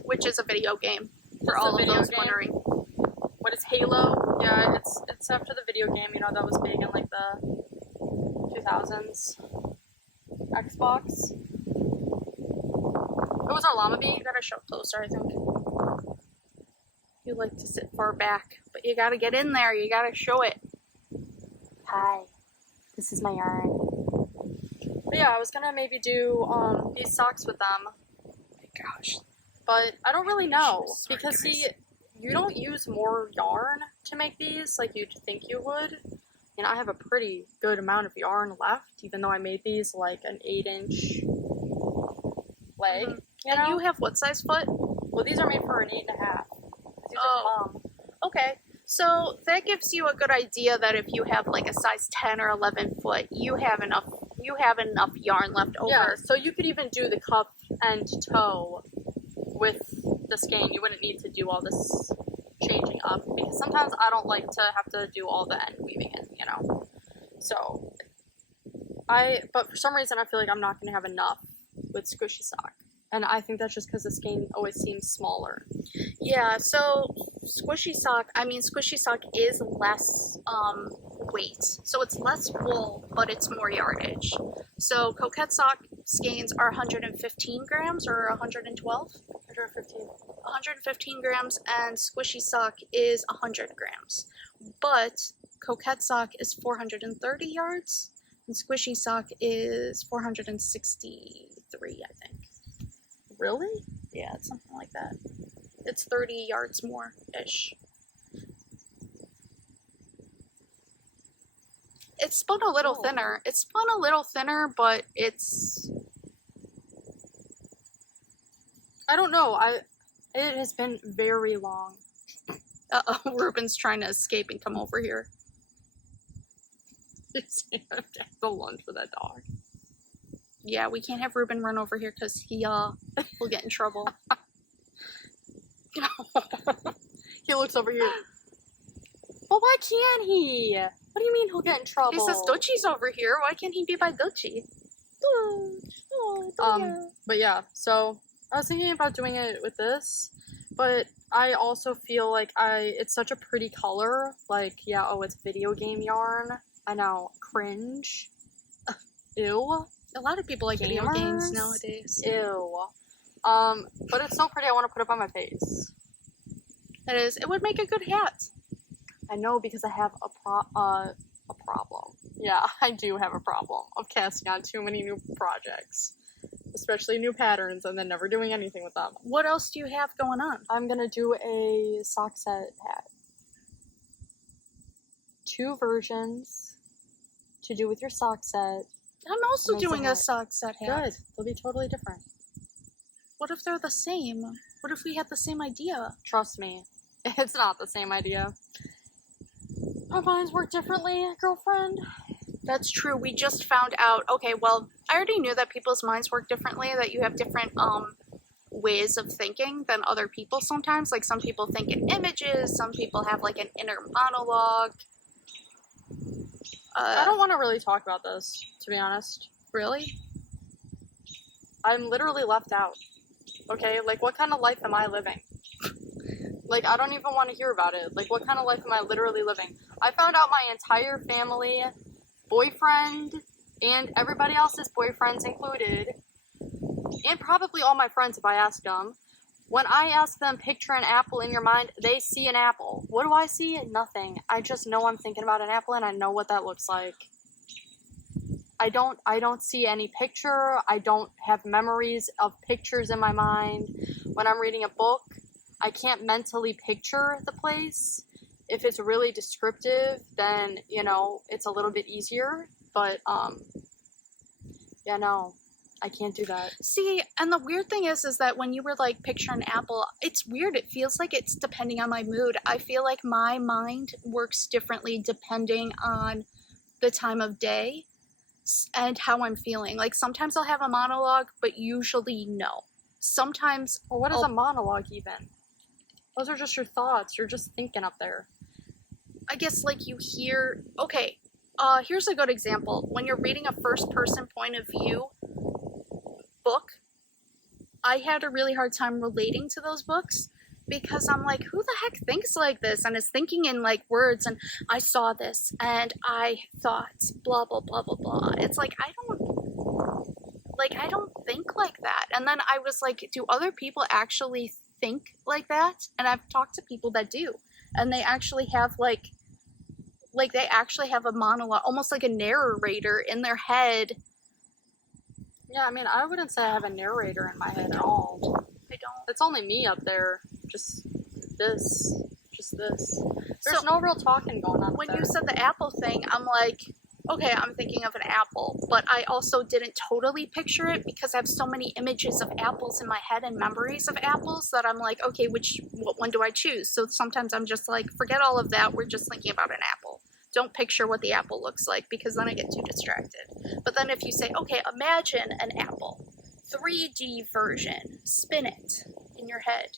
which is a video game for It's a all of video those game. wondering. What is Halo? Yeah, it's after the video game. You know, that was big in like the 2000s. Xbox. It was our llama bee. You gotta show closer, I think. You like to sit far back, but you gotta get in there. You gotta show it. Hi, this is my yarn. But yeah, I was gonna maybe do these socks with them. Oh my gosh. But I don't really know, Sorry, because guys. see, you don't use more yarn to make these like you'd think you would. And I have a pretty good amount of yarn left, even though I made these like an 8-inch leg. Mhm. You And know? you have what size foot? Well, these are made for an 8.5. These Oh. are Okay, so that gives you a good idea that if you have like a size 10 or 11 foot, you have enough yarn left over. Yeah, so you could even do the cuff and toe with the skein. You wouldn't need to do all this changing up, because sometimes I don't like to have to do all the end weaving in, you know? So, but for some reason I feel like I'm not going to have enough with Squishy Sock. And I think that's just because the skein always seems smaller. Yeah, so Squishy Sock is less weight. So it's less wool, but it's more yardage. So Coquette Sock skeins are 115 grams or 112? 115. 115 grams, and Squishy Sock is 100 grams. But Coquette Sock is 430 yards, and Squishy Sock is 463, I think. Really? Yeah, it's something like that. It's 30 yards more-ish. It's spun a little Cool. thinner. It's spun a little thinner, but it's... I don't know. It has been very long. Uh-oh, Ruben's trying to escape and come over here. The lunch for that dog. Yeah, we can't have Ruben run over here because he will get in trouble. He looks over here. Well, why can't he? What do you mean he'll get in trouble? He says Dutchie's over here. Why can't he be by Dutchie? But yeah, so I was thinking about doing it with this, but I also feel like it's such a pretty color. Like, yeah, oh, it's video game yarn. I know, cringe. Ew. A lot of people like video games Gamers? nowadays. Ew. But it's so pretty, I want to put it on my face. It is. It would make a good hat. I know, because I have a problem. Yeah, I do have a problem of casting on too many new projects. Especially new patterns, and then never doing anything with them. What else do you have going on? I'm gonna do a sock set hat. 2 versions to do with your sock set. I'm also doing a sock set hat. Good. They'll be totally different. What if they're the same? What if we had the same idea? Trust me, it's not the same idea. Our minds work differently, girlfriend. That's true. We just found out. Okay, well, I already knew that people's minds work differently, that you have different ways of thinking than other people sometimes. Like, some people think in images, some people have like an inner monologue. I don't want to really talk about this, to be honest. Really? I'm literally left out. Okay, like, what kind of life am I living? Like, I don't even want to hear about it. Like, what kind of life am I literally living? I found out my entire family, boyfriend, and everybody else's boyfriends included, and probably all my friends if I asked them. When I ask them, picture an apple in your mind, they see an apple. What do I see? Nothing. I just know I'm thinking about an apple and I know what that looks like. I don't see any picture. I don't have memories of pictures in my mind. When I'm reading a book, I can't mentally picture the place. If it's really descriptive, then, you know, it's a little bit easier. But, yeah, no, I can't do that. See, and the weird thing is that when you were like, picture an apple, it's weird. It feels like it's depending on my mood. I feel like my mind works differently depending on the time of day and how I'm feeling. Like, sometimes I'll have a monologue, but usually no. Sometimes... Well, what is a monologue even? Those are just your thoughts. You're just thinking up there. I guess, like, you hear... Okay, here's a good example. When you're reading a first-person point of view book, I had a really hard time relating to those books because I'm like, who the heck thinks like this and is thinking in, like, words, and I saw this, and I thought, blah, blah, blah, blah, blah. It's like, I don't think like that. And then I was like, do other people actually think like that? And I've talked to people that do, and they actually have like they actually have a monologue, almost like a narrator in their head. Yeah, I mean, I wouldn't say I have a narrator in my head at all. I don't. It's only me up there. Just this. There's no real talking going on. When there. you said the apple thing, I'm like, okay, I'm thinking of an apple, but I also didn't totally picture it because I have so many images of apples in my head and memories of apples that I'm like, okay, what one do I choose? So sometimes I'm just like, forget all of that. We're just thinking about an apple. Don't picture what the apple looks like because then I get too distracted. But then if you say, okay, imagine an apple, 3D version, spin it in your head,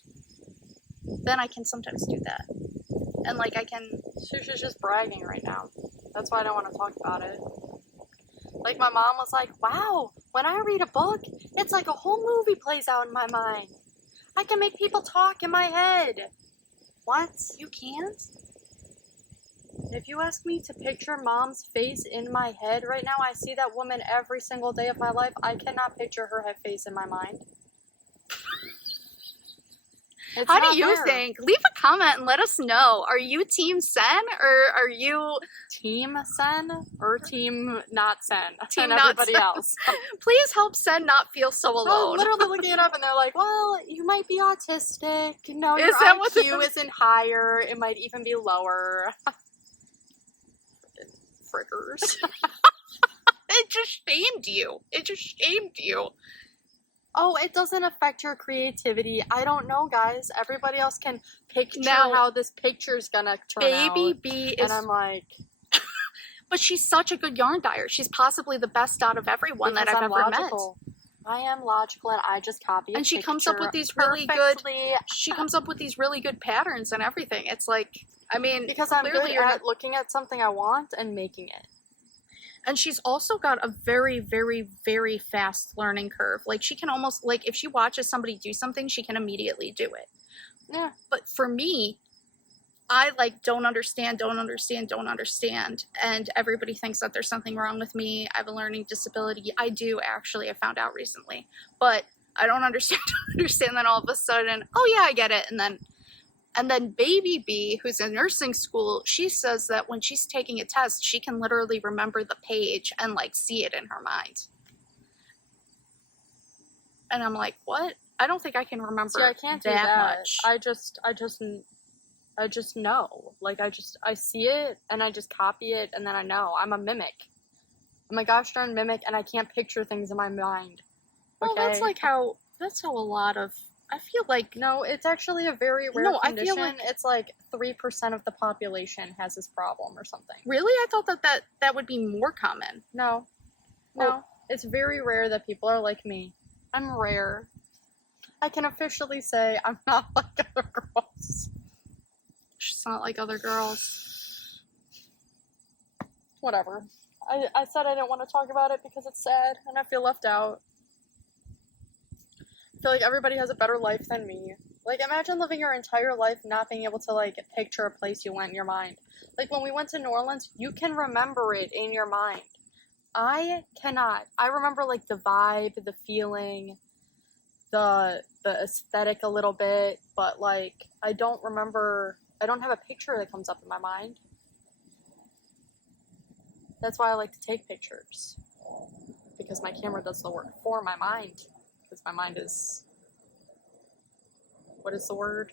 then I can sometimes do that. And like I can... She's just bragging right now. That's why I don't want to talk about it. Like, my mom was like, wow, when I read a book, it's like a whole movie plays out in my mind. I can make people talk in my head. What? You can't? If you ask me to picture mom's face in my head right now, I see that woman every single day of my life. I cannot picture her face in my mind. How do you think? Leave a comment and let us know. Are you Team Sen or are you... Team Sen or Team not Sen? Team and not everybody Sen. else. Please help Sen not feel so alone. I'm literally looking it up and they're like, well, you might be autistic. No, your IQ isn't higher. It might even be lower. Frickers. It just shamed you. It just shamed you. Oh, it doesn't affect your creativity. I don't know, guys. Everybody else can picture how this picture's gonna turn out. Baby B is... And I'm like... But she's such a good yarn dyer. She's possibly the best out of everyone that I've ever met. I am logical and I just copy and she comes up with these really good... She comes up with these really good patterns and everything. It's like, I mean... Because I'm good at looking at something I want and making it. And she's also got a very, very, very fast learning curve. Like, she can almost, like, if she watches somebody do something, she can immediately do it. Yeah. But for me, I, like, don't understand. And everybody thinks that there's something wrong with me. I have a learning disability. I do, actually. I found out recently. But I don't understand. Then all of a sudden, oh, yeah, I get it. And then And then Baby Bee, who's in nursing school, she says that when she's taking a test, she can literally remember the page and like see it in her mind. And I'm like, what? I don't think I can remember. See, I can't do that that. much. I just know. Like, I see it, and I just copy it, and then I know. I'm a mimic. I'm a gosh darn mimic, and I can't picture things in my mind. Okay? Well, that's how a lot of, I feel like. No, it's actually a very rare condition. I feel like, it's like 3% of the population has this problem or something. Really? I thought that would be more common. No. Well, It's very rare that people are like me. I'm rare. I can officially say I'm not like other girls. she's not like other girls. Whatever. I said I didn't want to talk about it because it's sad and I feel left out. I feel like everybody has a better life than me. Like, imagine living your entire life not being able to, like, picture a place you went in your mind. Like, when we went to New Orleans, you can remember it in your mind. I cannot. I remember, like, the vibe, the feeling, the aesthetic a little bit, but, like, I don't have a picture that comes up in my mind. That's why I like to take pictures. Because my camera does the work for my mind. Because my mind is... What is the word?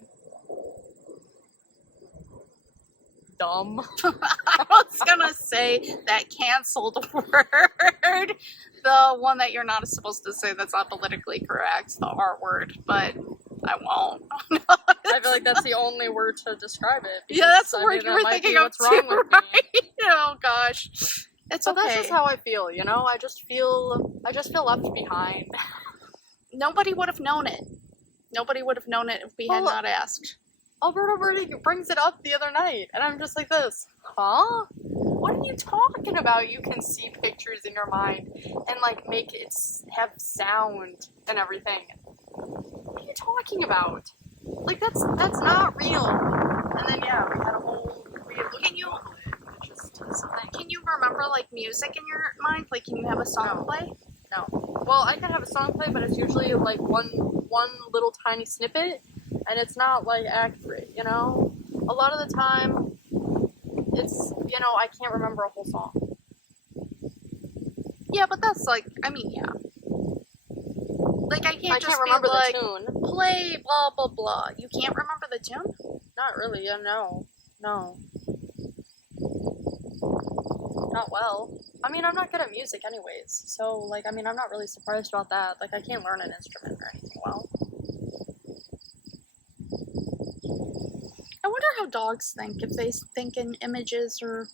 Dumb. I was gonna say that canceled word. The one that you're not supposed to say that's not politically correct, the R word, but I won't. I feel like that's the only word to describe it. Yeah, that's the word you were thinking of what's wrong with right? me. Oh gosh. It's So okay. that's just how I feel, you know? I just feel left behind. Nobody would have known it. Nobody would have known it if we had not asked. Alberto Verdi brings it up the other night, and I'm just like this. Huh? What are you talking about? You can see pictures in your mind and, like, make it have sound and everything. What are you talking about? Like, that's not real. And then, yeah, we had a whole... Can you remember, like, music in your mind? Like, can you have a song play? No. Well, I can have a song play, but it's usually, like, one little tiny snippet, and it's not, like, accurate, you know? A lot of the time, it's, you know, I can't remember a whole song. Yeah, but that's, like, I mean, yeah. Like, I can't remember be, the tune. Play blah, blah, blah. You can't remember the tune? Not really, yeah, no. Not well. I mean, I'm not good at music anyways, so, like, I mean, I'm not really surprised about that. Like, I can't learn an instrument or anything well. I wonder how dogs think, if they think in images or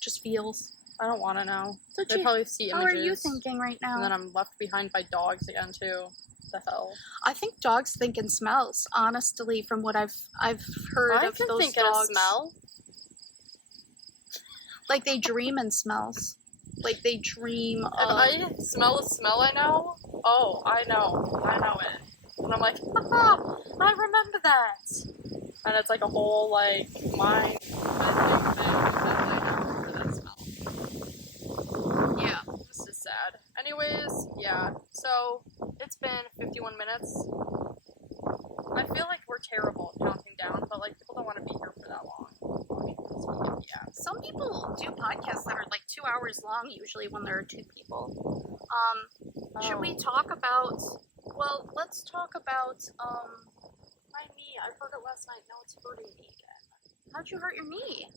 just feels. I don't want to know. So They probably see images. How are you thinking right now? And then I'm left behind by dogs again, too. The hell? I think dogs think in smells, honestly, from what I've heard I of can those think in a dogs. smell. Like, they dream in smells. Like, they dream of... If I smell a smell I know, oh, I know it. And I'm like, haha, I remember that. And it's like a whole, like, mind thing that I remember that smell. Yeah, this is sad. Anyways, yeah, so it's been 51 minutes. I feel like we're terrible at counting down, but, like, people don't want to be here for that long. Yeah. Some people do podcasts that are like 2 hours long usually when there are two people. Should we talk about, well, let's talk about, my knee. I hurt it last night. Now it's hurting me again. How'd you hurt your knee?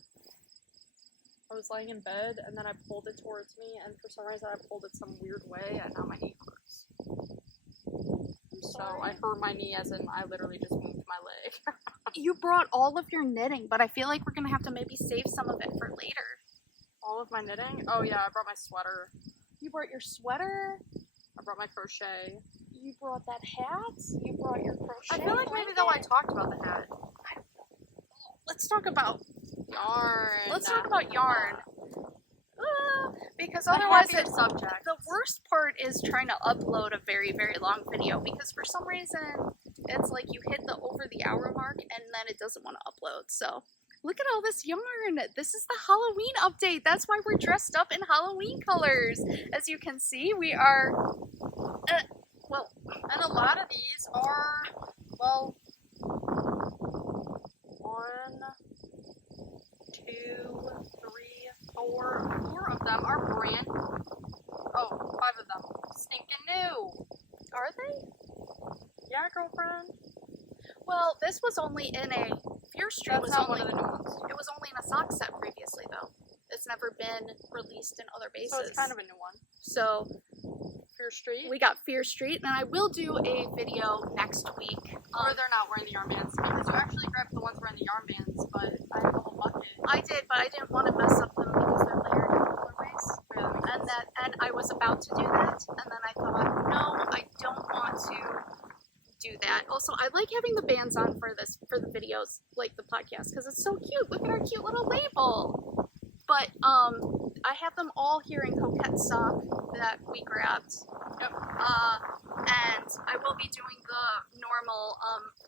I was lying in bed and then I pulled it towards me and for some reason I pulled it some weird way and now my knee hurts. So I hurt my knee as in I literally just moved my leg. You brought all of your knitting, but I feel like we're gonna have to maybe save some of it for later. All of my knitting? Oh yeah, I brought my sweater. You brought your sweater? I brought my crochet. You brought that hat? You brought your crochet? I feel like maybe though I talked about the hat. Let's talk about yarn. Let's talk about yarn. Because otherwise subject. The worst part is trying to upload a very, very long video because for some reason it's like you hit the over the hour mark and then it doesn't want to upload. So look at all this yarn. This is the Halloween update. That's why we're dressed up in Halloween colors. As you can see, we are, well, and a lot of these are, well, 1, 2, 3, 4. 4 of them are brand. Oh, 5 of them stinking new. Are they? Yeah, girlfriend. Well, this was only in a Fear Street. That's not one of the new ones. It was only in a sock set previously, though. It's never been released in other bases. So it's kind of a new one. So Fear Street. we got Fear Street, and I will do a video next week. Where they're not wearing the armbands, because you actually grabbed the ones wearing the armbands, but I have a whole bucket. I did, but I didn't want to mess up them because they're layered in colorways. And I was about to do that, and then I thought, no, I don't want to do that. Also, I like having the bands on for the videos, like the podcast, because it's so cute. Look at our cute little label. But I have them all here in coquette sock that we grabbed. Yep. And I will be doing the normal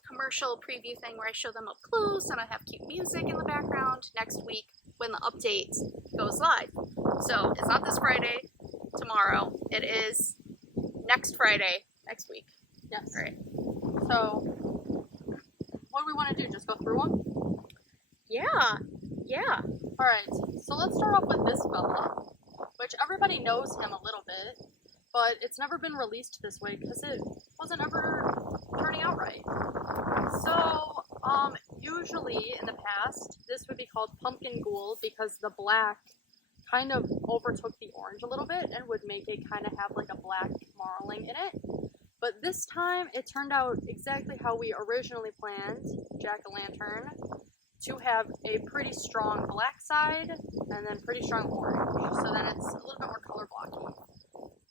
commercial preview thing where I show them up close and I have cute music in the background next week when the update goes live. So it's not this Friday, tomorrow. It is next Friday, next week. Yes. All right. So, what do we want to do? Just go through them? Yeah. Yeah. Alright, so let's start off with this fella, which everybody knows him a little bit, but it's never been released this way because it wasn't ever turning out right. So, usually in the past, this would be called Pumpkin Ghoul because the black kind of overtook the orange a little bit and would make it kind of have like a black marling in it. But this time, it turned out exactly how we originally planned, Jack-o'-lantern, to have a pretty strong black side and then pretty strong orange. So then it's a little bit more color blocky.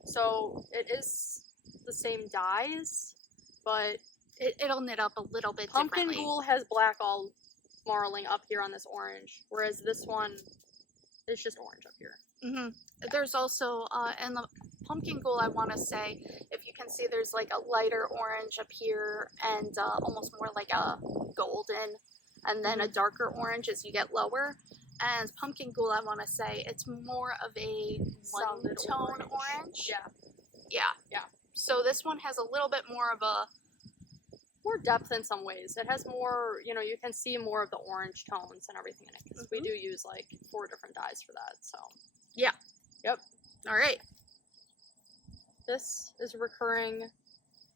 So it is the same dyes, but It'll knit up a little bit Pumpkin differently. Ghoul has black all marling up here on this orange, whereas this one is just orange up here. Mm-hmm. There's also, in the Pumpkin Ghoul, I want to say, if you can see, there's like a lighter orange up here and almost more like a golden, and then a darker orange as you get lower. And Pumpkin Ghoul, I want to say, it's more of a one-tone orange. Yeah. So this one has a little bit more of a... more depth in some ways. It has more, you know, you can see more of the orange tones and everything in it, because we do use like 4 different dyes for that, so. Yeah. Yep. All right. This is recurring.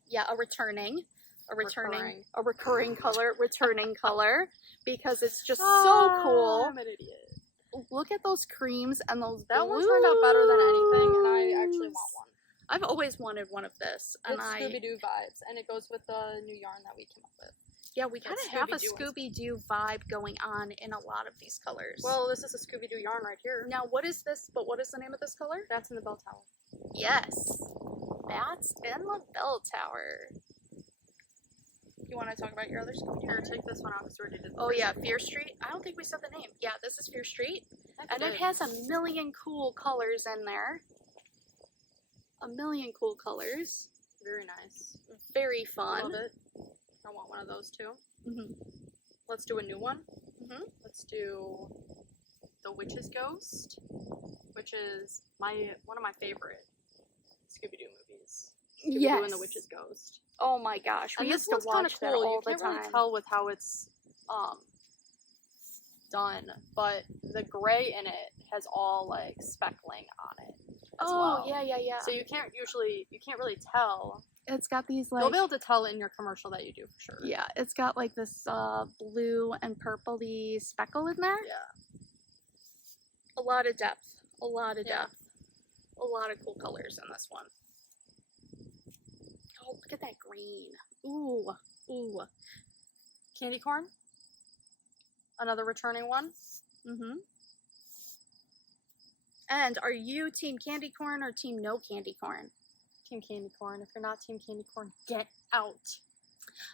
Yeah, a recurring color, returning color, because it's just so cool. I'm an idiot. Look at those creams and those That one turned out better than anything, and I actually want one. I've always wanted one of this. And it's Scooby-Doo vibes, and it goes with the new yarn that we came up with. Yeah, we kind of have a Scooby-Doo Scooby-Doo vibe going on in a lot of these colors. Well, this is a Scooby-Doo yarn right here. Now, what is this, but what is the name of this color? That's in the bell tower. Yes. That's in the bell tower. You want to talk about your other Scooby-Doo? Here, take this one out because we already did the Oh first yeah, one. Fear Street. I don't think we said the name. Yeah, this is Fear Street. That's And it has a million cool colors in there. A million cool colors. Very nice. Very fun. Love it. I want one of those too. Mm-hmm. Let's do a new one. Mm-hmm. Let's do the Witch's Ghost, which is one of my favorite Scooby-Doo movies. Scooby-Doo Yes. and the Witch's Ghost. Oh my gosh, we And used this to one's kind watch of that cool. all You the can't time. really tell with how it's done, but the gray in it has all like speckling on it. As well. Yeah. So you can't really tell. It's got these like... You'll be able to tell in your commercial that you do for sure. Yeah, it's got like this blue and purpley speckle in there. Yeah. A lot of depth. A lot of Yeah. depth. A lot of cool colors in this one. Oh, look at that green. Ooh. Candy corn. Another returning one. Mm-hmm. And are you team candy corn or team no candy corn? Team candy corn. If you're not team candy corn, get out.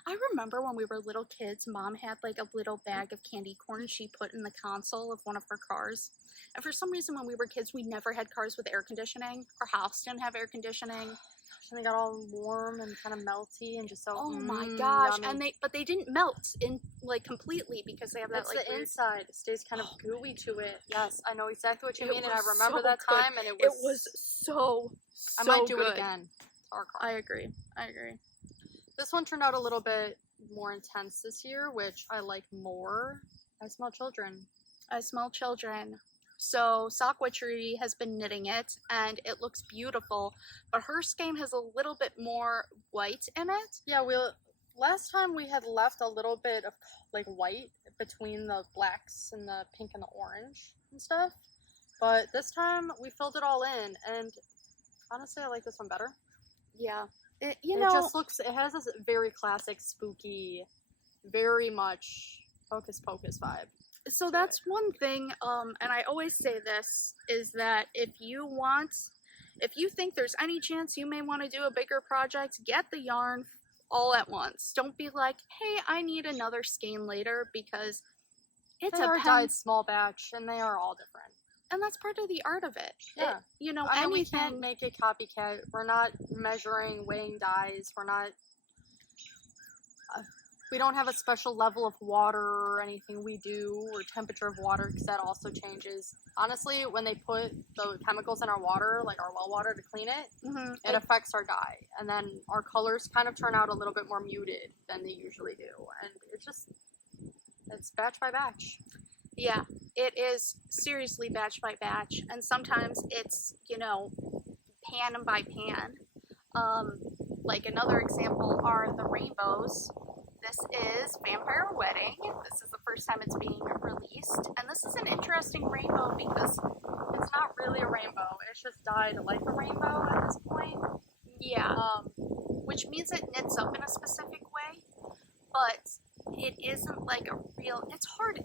I remember when we were little kids, Mom had like a little bag of candy corn she put in the console of one of her cars. And for some reason when we were kids, we never had cars with air conditioning. Our house didn't have air conditioning. And they got all warm and kind of melty and just so. Oh my gosh! Yummy. And they didn't melt in like completely because they have that It's like the weird... inside. It stays kind of gooey to it. Yes, I know exactly what you It mean, and I was remember so that good. time, and it It was. was so I might do good. it again. It's our car. I agree. This one turned out a little bit more intense this year, which I like more. I smell children. I smell children. So Sock Witchery has been knitting it, and it looks beautiful, but her skein has a little bit more white in it. Yeah, last time we had left a little bit of like white between the blacks and the pink and the orange and stuff, but this time we filled it all in, and honestly I like this one better. Yeah. It just looks, it has this very classic, spooky, very much Hocus Pocus vibe. So that's one thing, and I always say this, is that if you think there's any chance you may want to do a bigger project, get the yarn all at once. Don't be like, hey, I need another skein later, because it's they are dyed small batch, and they are all different. And that's part of the art of it. Yeah. I mean, we can't make a copycat. We're not measuring, weighing dyes. We're not... we don't have a special level of water or anything we do, or temperature of water, because that also changes. Honestly, when they put the chemicals in our water, like our well water to clean it, it affects our dye. And then our colors kind of turn out a little bit more muted than they usually do. And it's batch by batch. Yeah, it is seriously batch by batch. And sometimes it's, pan by pan. Like another example are the rainbows. This is Vampire Wedding. This is the first time it's being released. And this is an interesting rainbow because it's not really a rainbow. It's just dyed like a rainbow at this point. Yeah. Which means it knits up in a specific way. But it isn't like a real... It's hard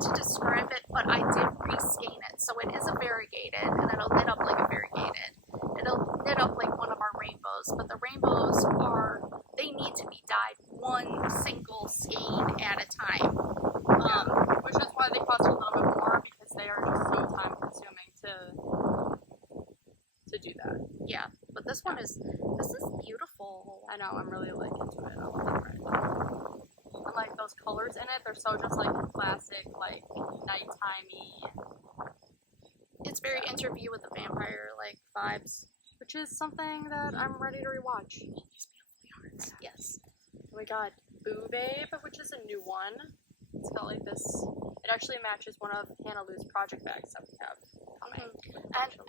to describe it, but I did reskein it. So it is a variegated, and it'll knit up like a variegated. It'll knit up like one of our rainbows, but the rainbows they need to be dyed one single skein at a time. Which is why they cost a little bit more, because they are just so time consuming to do that. Yeah, but this is beautiful. I know, I'm really like into it. I love it right. And like those colors in it, they're so just like classic, like nighttimey. It's very Interview with the Vampire like vibes, which is something that I'm ready to rewatch. These beautiful yarns. Yes. We got Boo Babe, which is a new one. It's got like this. It actually matches one of Hannah Lou's project bags that we have coming.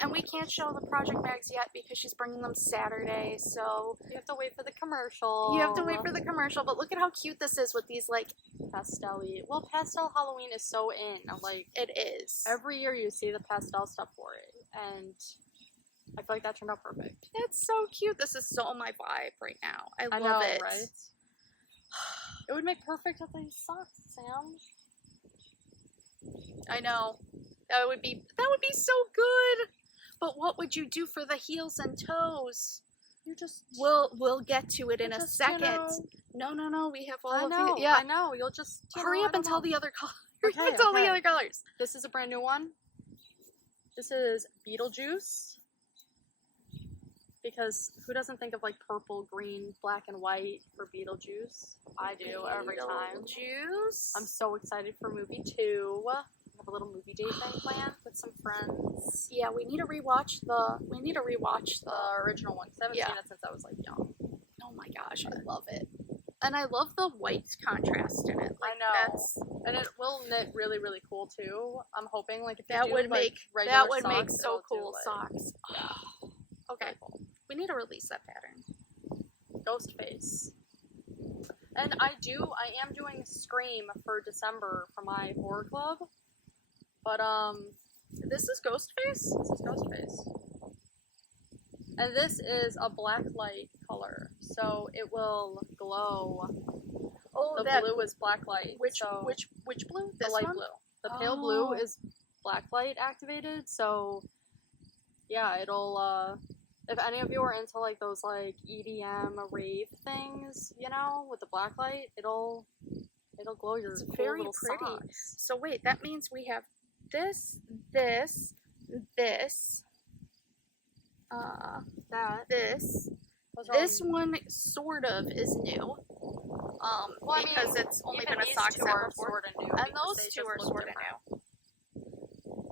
And we can't show the project bags yet because she's bringing them Saturday, so you have to wait for the commercial. You have to wait for the commercial, but look at how cute this is with these like pastel-y. Well, pastel Halloween is so in. Like it is. Every year you see the pastel stuff for it, and I feel like that turned out perfect. It's so cute. This is so my vibe right now. I know, love it. Right? It would make perfect with these socks, Sam. I know. That would be so good. But what would you do for the heels and toes? You just... We'll get to it in a second. No. We have all of you. Yeah, I know. You'll just... Hurry up and tell the other colors. Okay, tell the other colors. This is a brand new one. This is Beetlejuice. Because who doesn't think of like purple, green, black, and white for Beetlejuice? I do every time. Beetlejuice. I'm so excited for movie 2. I have a little movie date thing planned with some friends. Yeah, we need to rewatch the original one, because I haven't seen it since I was like young. Oh my gosh, I love it. And I love the white contrast in it. Like, I know. And it will knit really, really cool too. I'm hoping like if that you would do, make like, that would socks, make so cool like, socks. Okay. We need to release that pattern. Ghost face. And I am doing Scream for December for my horror club. But this is Ghost face? This is Ghost face. And this is a black light color. So it will glow. Oh, the blue is black light. Which blue? This the light one? blue. The pale blue is black light activated, so yeah, it'll if any of you are into like those like EDM rave things, with the black light, it'll glow your it's cool very little pretty. socks. So wait, that means we have this, this, this one sort of is new. Because it's only been a sock set before, and those two are sort of new.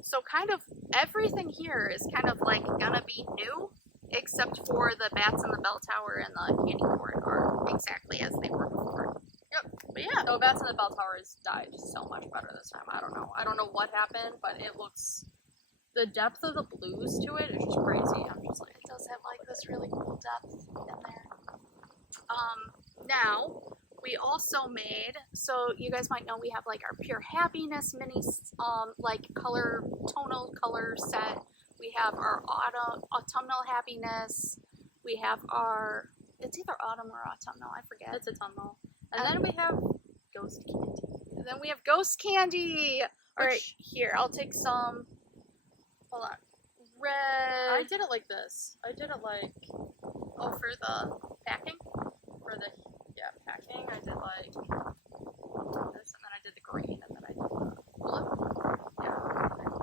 So kind of everything here is kind of like gonna be new, except for the bats and the bell tower and the candy corn are exactly as they were before. Yep. But yeah. The bats in the bell towers died so much better this time. I don't know. I don't know what happened, but it looks... The depth of the blues to it is just crazy. I'm just like... It does have like this really cool depth in there. Now, we also made, so you guys might know we have like our Pure Happiness mini, like tonal color set. We have our autumnal happiness. We have our, it's either autumn or autumnal, I forget. It's autumnal. And then we have ghost candy. And then we have ghost candy. All right, here, I'll take some, hold on, red. I did it like this. I did it like, oh, for the packing? For the, yeah, packing. I did like this, and then I did the green, and then I did the blue. Yeah,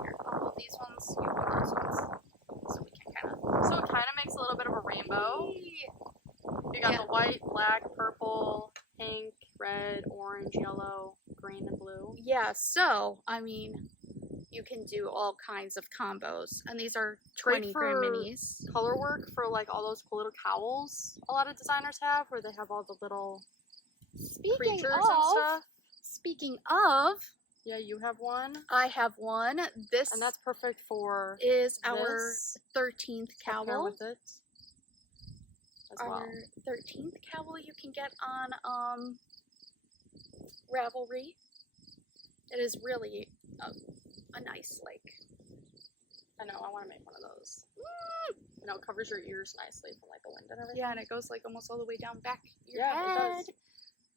here, I'll hold these ones, you hold those ones. So we can kind of, so it kind of makes a little bit of a rainbow. You got the white, black, purple, pink, red, orange, yellow, green, and blue. Yeah, so, I mean, you can do all kinds of combos. And these are 20 gram minis. Color work for like all those cool little cowls a lot of designers have, where they have all the little creatures and stuff. Speaking of, yeah, you have one. I have one. This and that's perfect for is our 13th cowl. With it as well. Our 13th cowl you can get on Ravelry. It is really a nice, like, I know, I want to make one of those. You know, it covers your ears nicely from like the wind and everything. Yeah, and it goes like almost all the way down back your head. It does.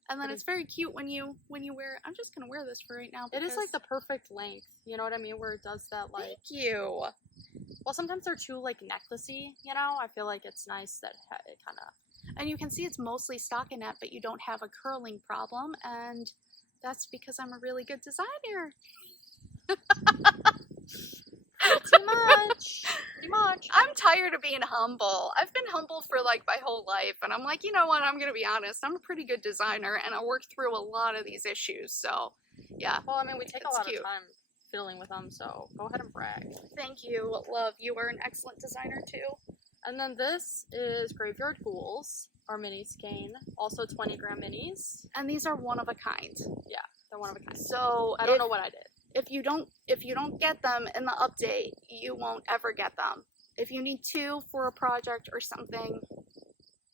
And then it's very cute when you wear it. I'm just gonna wear this for right now. It is like the perfect length, you know what I mean? Where it does that like... Thank you! Well, sometimes they're too like necklacey, you know? I feel like it's nice that it kind of... And you can see it's mostly stockinette, but you don't have a curling problem, and that's because I'm a really good designer. Too much. Too much. I'm tired of being humble. I've been humble for like my whole life, and I'm like, you know what, I'm gonna be honest, I'm a pretty good designer, and I work through a lot of these issues, so yeah. Well, I mean, we take a lot of time fiddling with them, so go ahead and brag. Thank you, love. You are an excellent designer too. And then this is Graveyard Ghouls, our mini skein, also 20 gram minis. And these are one of a kind. Yeah, they're one of a kind. So I don't know what I did. If you don't get them in the update, you won't ever get them. If you need 2 for a project or something,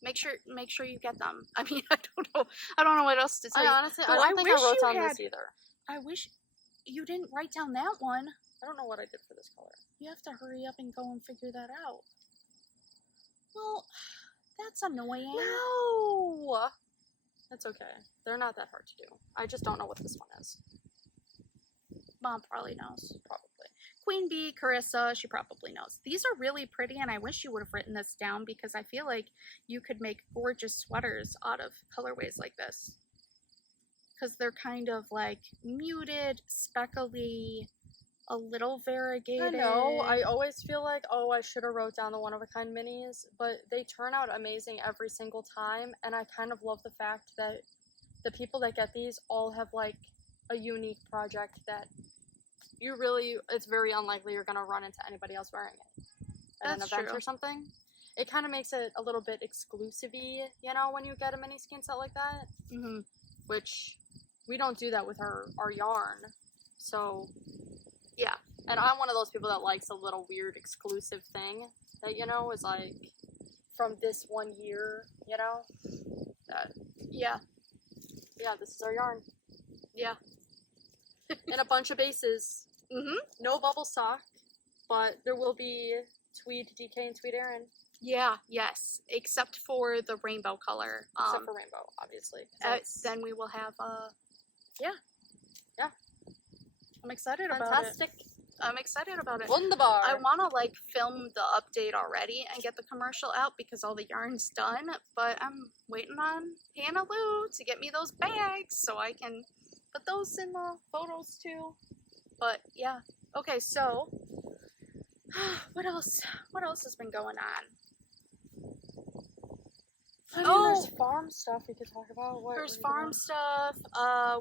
make sure you get them. I mean, I don't know what else to tell you. Honestly, I don't think I wrote down this either. I wish you didn't write down that one. I don't know what I did for this color. You have to hurry up and go and figure that out. Well, that's annoying. No! That's okay. They're not that hard to do. I just don't know what this one is. Mom probably knows. Probably. QueenBee, Carissa, she probably knows. These are really pretty, and I wish you would have written this down because I feel like you could make gorgeous sweaters out of colorways like this. Because they're kind of like muted, speckly, a little variegated. I know. I always feel like, oh, I should have wrote down the one-of-a-kind minis, but they turn out amazing every single time, and I kind of love the fact that the people that get these all have like a unique project that you really, it's very unlikely you're going to run into anybody else wearing it at an event or something. It kind of makes it a little bit exclusive-y, you know, when you get a mini skein set like that. Mm-hmm. Which, we don't do that with our yarn. So, yeah. And I'm one of those people that likes a little weird exclusive thing that, you know, is like from this one year, you know? That, yeah. Yeah, this is our yarn. Yeah. And a bunch of bases. Mm-hmm. No bubble sock, but there will be tweed DK and tweed Aaron. Yeah, yes. Except for the rainbow color. Except for rainbow, obviously. Then we will have, yeah. Yeah. I'm excited about it. Fantastic. I'm excited about it. Wunderbar. I want to, like, film the update already and get the commercial out because all the yarn's done, but I'm waiting on Hannah Lou to get me those bags so I can put those in the photos too. But, yeah. Okay, so, what else has been going on? I mean, there's farm stuff we could talk about. There's farm stuff.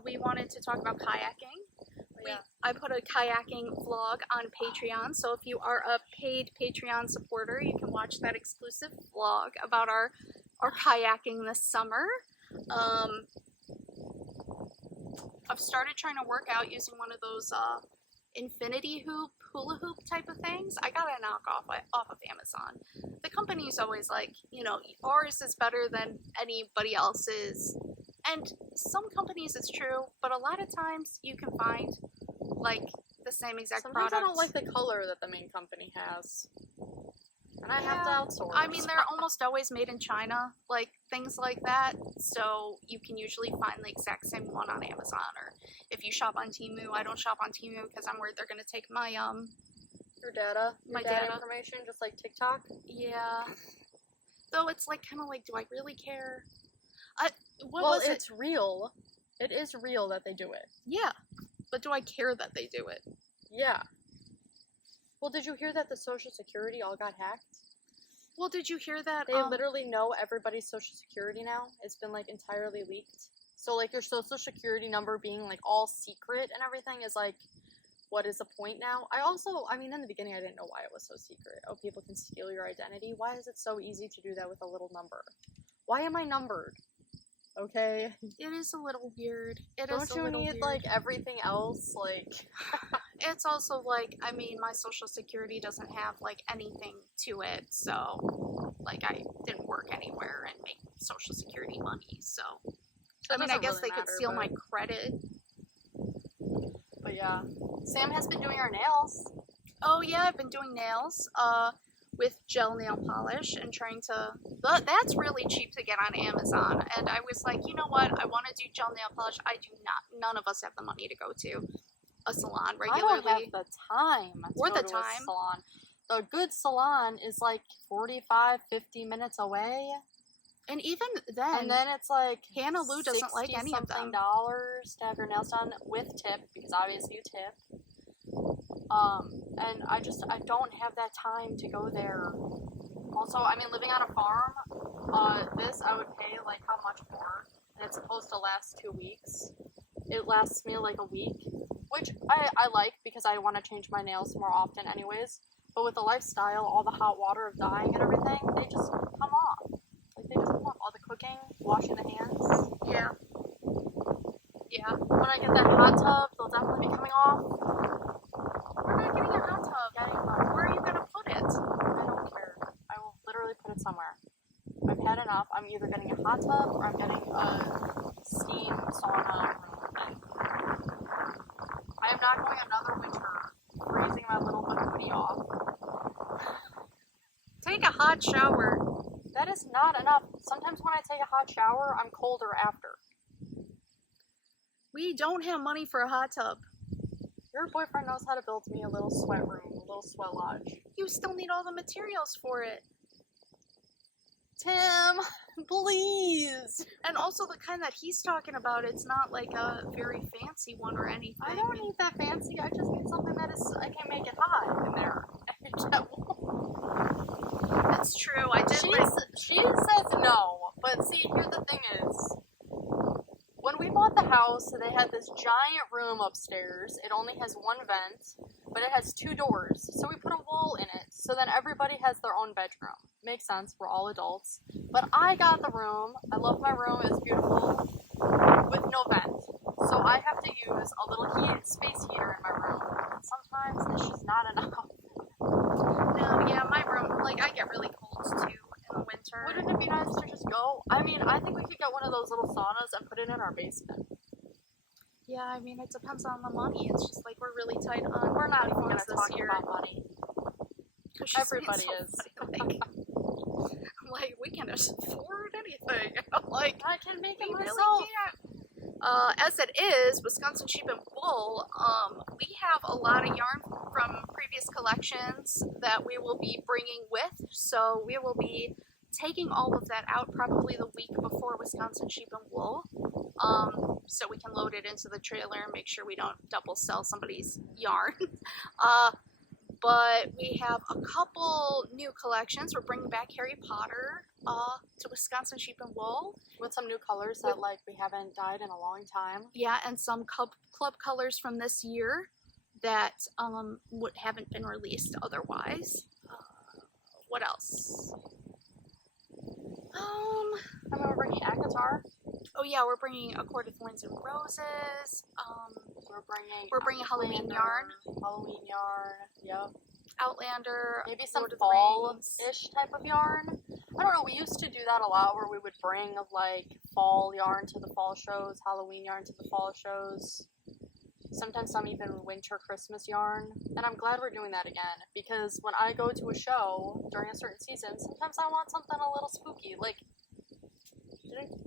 We wanted to talk about kayaking. Yeah. I put a kayaking vlog on Patreon, so if you are a paid Patreon supporter, you can watch that exclusive vlog about our kayaking this summer. I've started trying to work out using one of those infinity hula hoop type of things. I got a knockoff off of Amazon. The company's always like, you know, ours is better than anybody else's. And some companies it's true, but a lot of times you can find like the same exact Sometimes product. I don't like the color that the main company has. And I have to outsource. I mean, they're almost always made in China, like things like that. So you can usually find the exact same one on Amazon. Or if you shop on Temu, I don't shop on Temu because I'm worried they're gonna take my your data, my data information, just like TikTok. Yeah. Though it's like kind of like, do I really care? It's real. It is real that they do it. Yeah, but do I care that they do it? Yeah. Well, did you hear that the Social Security all got hacked? Well, did you hear that? They literally know everybody's Social Security now. It's been, like, entirely leaked. So, like, your Social Security number being, like, all secret and everything is, like, what is the point now? I mean, in the beginning, I didn't know why it was so secret. Oh, people can steal your identity. Why is it so easy to do that with a little number? Why am I numbered? Okay? It is a little weird. Don't you need, like, everything else? Like... It's also, like, I mean, my Social Security doesn't have, like, anything to it, so, like, I didn't work anywhere and make Social Security money, so. I mean, I guess they could steal my credit. But yeah. Sam has been doing our nails. Oh, yeah, I've been doing nails, with gel nail polish and trying to, but that's really cheap to get on Amazon, and I was like, you know what, I want to do gel nail polish. None of us have the money to go to a salon regularly. I don't have the time or the to time. A salon. A good salon is like 45-50 minutes away. And even then, and then it's like Hannah Lou doesn't like any of them. $60 to have your nails done with tip, because obviously you tip. And I don't have that time to go there. Also, I mean, living on a farm, this I would pay like how much more, and it's supposed to last 2 weeks. It lasts me like a week, which I like because I want to change my nails more often anyways. But with the lifestyle, all the hot water of dyeing and everything, they just come off. Like, they just come off. All the cooking, washing the hands. Yeah. Yeah. When I get that hot tub, they'll definitely be coming off. We're not getting a hot tub. Where are you going to put it? I don't care. I will literally put it somewhere. I've had enough. I'm either getting a hot tub or I'm getting a steam sauna room. I am not going another winter freezing my little bikini off. Take a hot shower. That is not enough. Sometimes when I take a hot shower, I'm colder after. We don't have money for a hot tub. Your boyfriend knows how to build me a little sweat room, a little sweat lodge. You still need all the materials for it. Tim, please. And also the kind that he's talking about, it's not like a very fancy one or anything. I don't need that fancy. I just need something that is, I can make it hot in there. That's true. I did. She says no, but see, here the thing is, when we bought the house, they had this giant room upstairs. It only has one vent, but it has 2 doors. So we put a wall in it, so then everybody has their own bedroom. Makes sense, we're all adults. But I got the room. I love my room, it's beautiful, with no vent. So I have to use a little space heater in my room. And sometimes it's just not enough. No, yeah, my room, like, I get really cold too in the winter. Wouldn't it be nice to just go? I mean, I think we could get one of those little saunas and put it in our basement. Yeah, I mean, it depends on the money. It's just like we're really tight on. We're not even going to this talk year. about money. Everybody is. Like, we can afford anything. Like, I can make it we myself. really can't. As it is, Wisconsin Sheep and Wool, we have a lot of yarn from previous collections that we will be bringing with, so we will be taking all of that out probably the week before Wisconsin Sheep and Wool, so we can load it into the trailer and make sure we don't double sell somebody's yarn. But we have a couple new collections. We're bringing back Harry Potter to Wisconsin Sheep and Wool. With some new colors that, like, we haven't dyed in a long time. Yeah, and some club colors from this year that haven't been released otherwise. What else? I remember bringing a guitar. Oh yeah, we're bringing A Court of Thorns and Roses. We're bringing Halloween yarn. Halloween yarn. Yep. Outlander. Maybe some Lord of the Rings. fall-ish type of yarn. I don't know. We used to do that a lot, where we would bring like fall yarn to the fall shows, Halloween yarn to the fall shows. Sometimes some even winter Christmas yarn. And I'm glad we're doing that again, because when I go to a show during a certain season, sometimes I want something a little spooky. Like,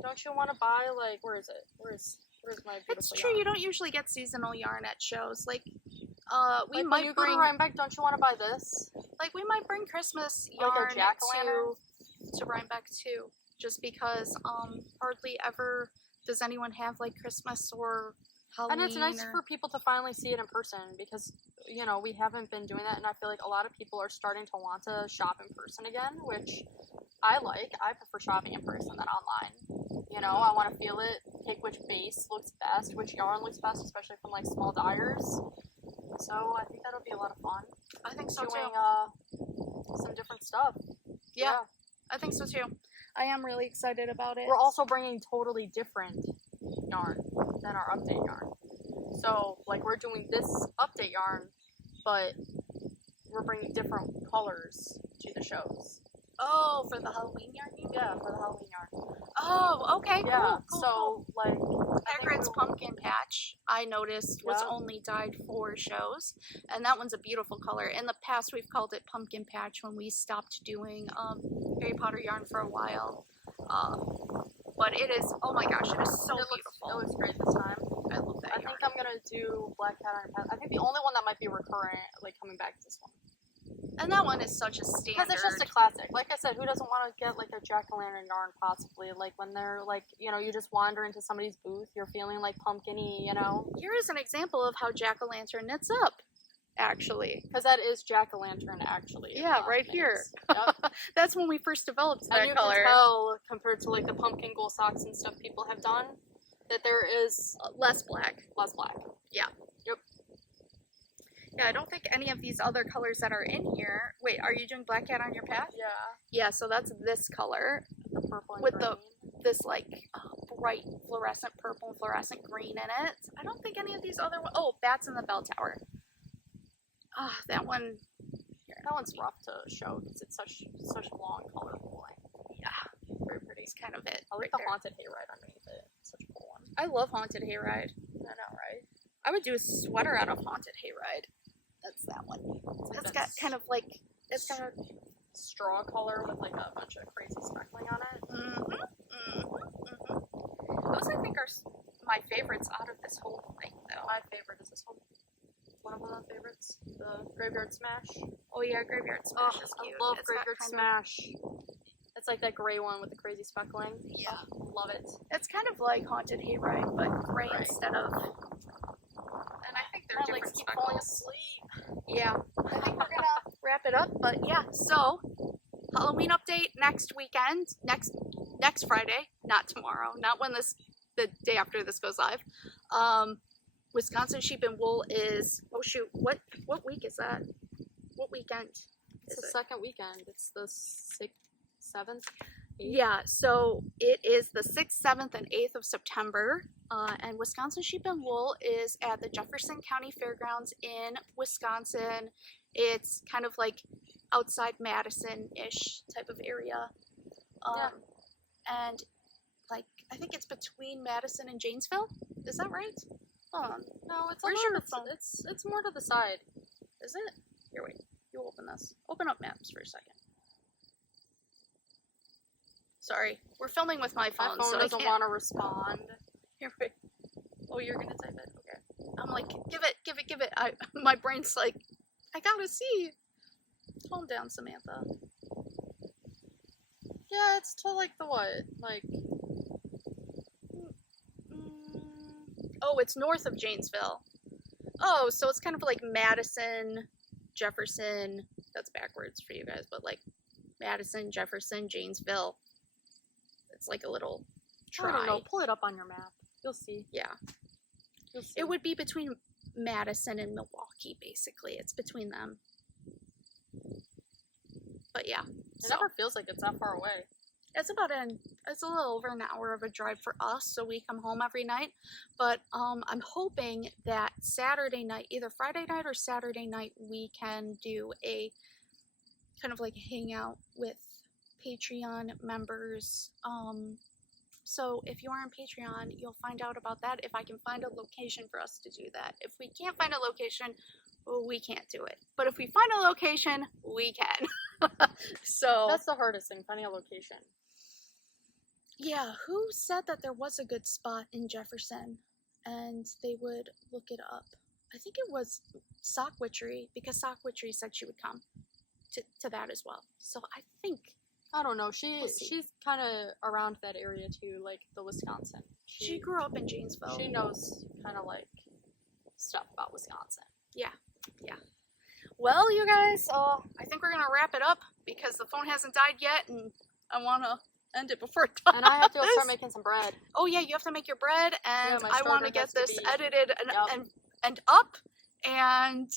don't you want to buy, like, where is it? Where's my beautiful It's true, yarn? you don't usually get seasonal yarn at shows. Like, we Like, might when you go bring, to Rhinebeck, don't you want to buy this? like, we might bring Christmas Like a yarn jack-o'-lantern? to Rhinebeck too. Just because, hardly ever does anyone have, like, Christmas or Halloween. And it's nice for people to finally see it in person, because, you know, we haven't been doing that, and I feel like a lot of people are starting to want to shop in person again, which I like. I prefer shopping in person than online. You know, I want to feel it, pick which base looks best, which yarn looks best, especially from, like, small dyers. So I think that'll be a lot of fun. I think so Doing, too. some different stuff. Yeah, I think so too. I am really excited about it. We're also bringing totally different yarn than our update yarn. So, like, we're doing this update yarn, but we're bringing different colors to the shows. Oh, for the Halloween yarn, you mean? Yeah, for the Halloween yarn. Oh, okay, Yeah, cool. so, like, Hagrid's pumpkin patch, I noticed, was only dyed for shows, and that one's a beautiful color. In the past, we've called it pumpkin patch when we stopped doing Harry Potter yarn for a while. But it is, oh my gosh, it is so beautiful. It looks great this time. I love that I yarn. think I'm gonna do Black Cat on Your Path. I think the only one that might be recurrent, like, coming back is this one. And that one is such a standard. Because it's just a classic. Like I said, who doesn't want to get, like, a jack-o'-lantern yarn, possibly? Like, when they're, like, you know, you just wander into somebody's booth, you're feeling, like, pumpkin-y, you know? Here is an example of how jack-o'-lantern knits up, actually. Because that is jack-o'-lantern, actually. Yeah, right here. Yep. That's when we first developed that And you color. can tell, compared to, like, the pumpkin gold socks and stuff people have done, that there is Less black. less black. Yeah. Yep. Yeah, I don't think any of these other colors that are in here. Wait, are you doing Black Cat on Your Path? Yeah. Yeah, so that's this color The purple and with green. this like bright fluorescent purple and fluorescent green in it. I don't think any of these other ones. Oh, Bats in the Bell Tower. Ah, that one. Here. That one's rough to show because it's such long, colorful line. Yeah, Very pretty. it's kind of it. I like right the there. haunted hayride underneath it. It's such a cool one. I love Haunted Hayride. I know, right? I would do a sweater out of Haunted Hayride. That's that one. It's It's got kind of like, it's got a straw color with, like, a bunch of crazy speckling on it. Those I think are my favorites out of this whole thing, though. My favorite is this one. One of my favorites. The Graveyard Smash. Oh yeah, Graveyard Smash Oh, is cute. I love It's got Graveyard kind of- Smash. It's like that gray one with the crazy speckling. Yeah. Oh, love it. It's kind of like Haunted Hayride, but gray Right. instead of. And I think they're My different legs keep falling speckles. asleep. Yeah, I think we're gonna wrap it up. But yeah, so Halloween update next weekend, next Friday, not tomorrow, not when the day after this goes live. Wisconsin Sheep and Wool is, oh shoot, what week is that? What weekend It's is the it? second weekend. It's the 6th, 7th, 8th. Yeah, so it is the 6th, 7th, and 8th of September, and Wisconsin Sheep and Wool is at the Jefferson County Fairgrounds in Wisconsin. It's kind of like outside Madison-ish type of area. Yeah. And like, I think it's between Madison and Janesville. Is that right? Hold on. No, it's Where's a your little, phone? it's more to the side. Is it? Here, wait. You open this. Open up maps for a second. Sorry, we're filming with my My phone, phone so I doesn't can't. want to respond. Here, wait. Oh, you're gonna type it? Okay. I'm like, give it. My brain's like, I gotta see. Calm down, Samantha. Yeah, it's to, like, the what? Like, Oh, it's north of Janesville. Oh, so it's kind of like Madison, Jefferson. That's backwards for you guys, but like Madison, Jefferson, Janesville. It's like a little I don't know. try. Pull it up on your map. You'll see. Yeah. You'll see. It would be between Madison and Milwaukee, basically. It's between them. But yeah. It never feels like it's that far away. It's it's a little over an hour of a drive for us, so we come home every night. But I'm hoping that Saturday night, either Friday night or Saturday night, we can do a kind of like hangout with Patreon members. So if you are on Patreon, you'll find out about that if I can find a location for us to do that. If we can't find a location, we can't do it. But if we find a location, we can. So that's the hardest thing, finding a location. Yeah, who said that there was a good spot in Jefferson and they would look it up? I think it was 𝐏𝐴𝐵, because 𝐏𝐴𝐵 said she would come to that as well. So I don't know. We'll see. She's kind of around that area too, like the Wisconsin. She grew up in Janesville. She knows kind of like stuff about Wisconsin. Yeah. Well, you guys, I think we're gonna wrap it up because the phone hasn't died yet, and I wanna end it before it dies. And I have to start making some bread. Oh yeah, you have to make your bread, and Yeah, I want to get this edited and up and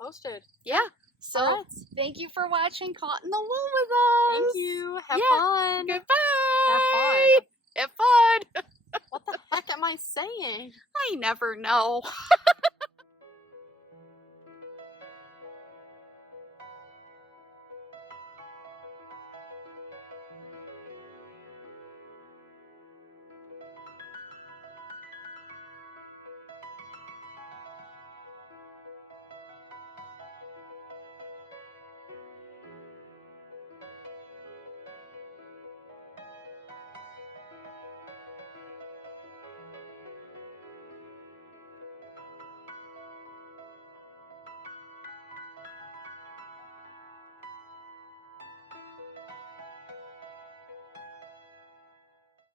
posted. Yeah. So Alright. thank you for watching Caught in the Wool with us. Thank you. Have fun. Goodbye. Have fun. Have fun. What the heck am I saying? I never know.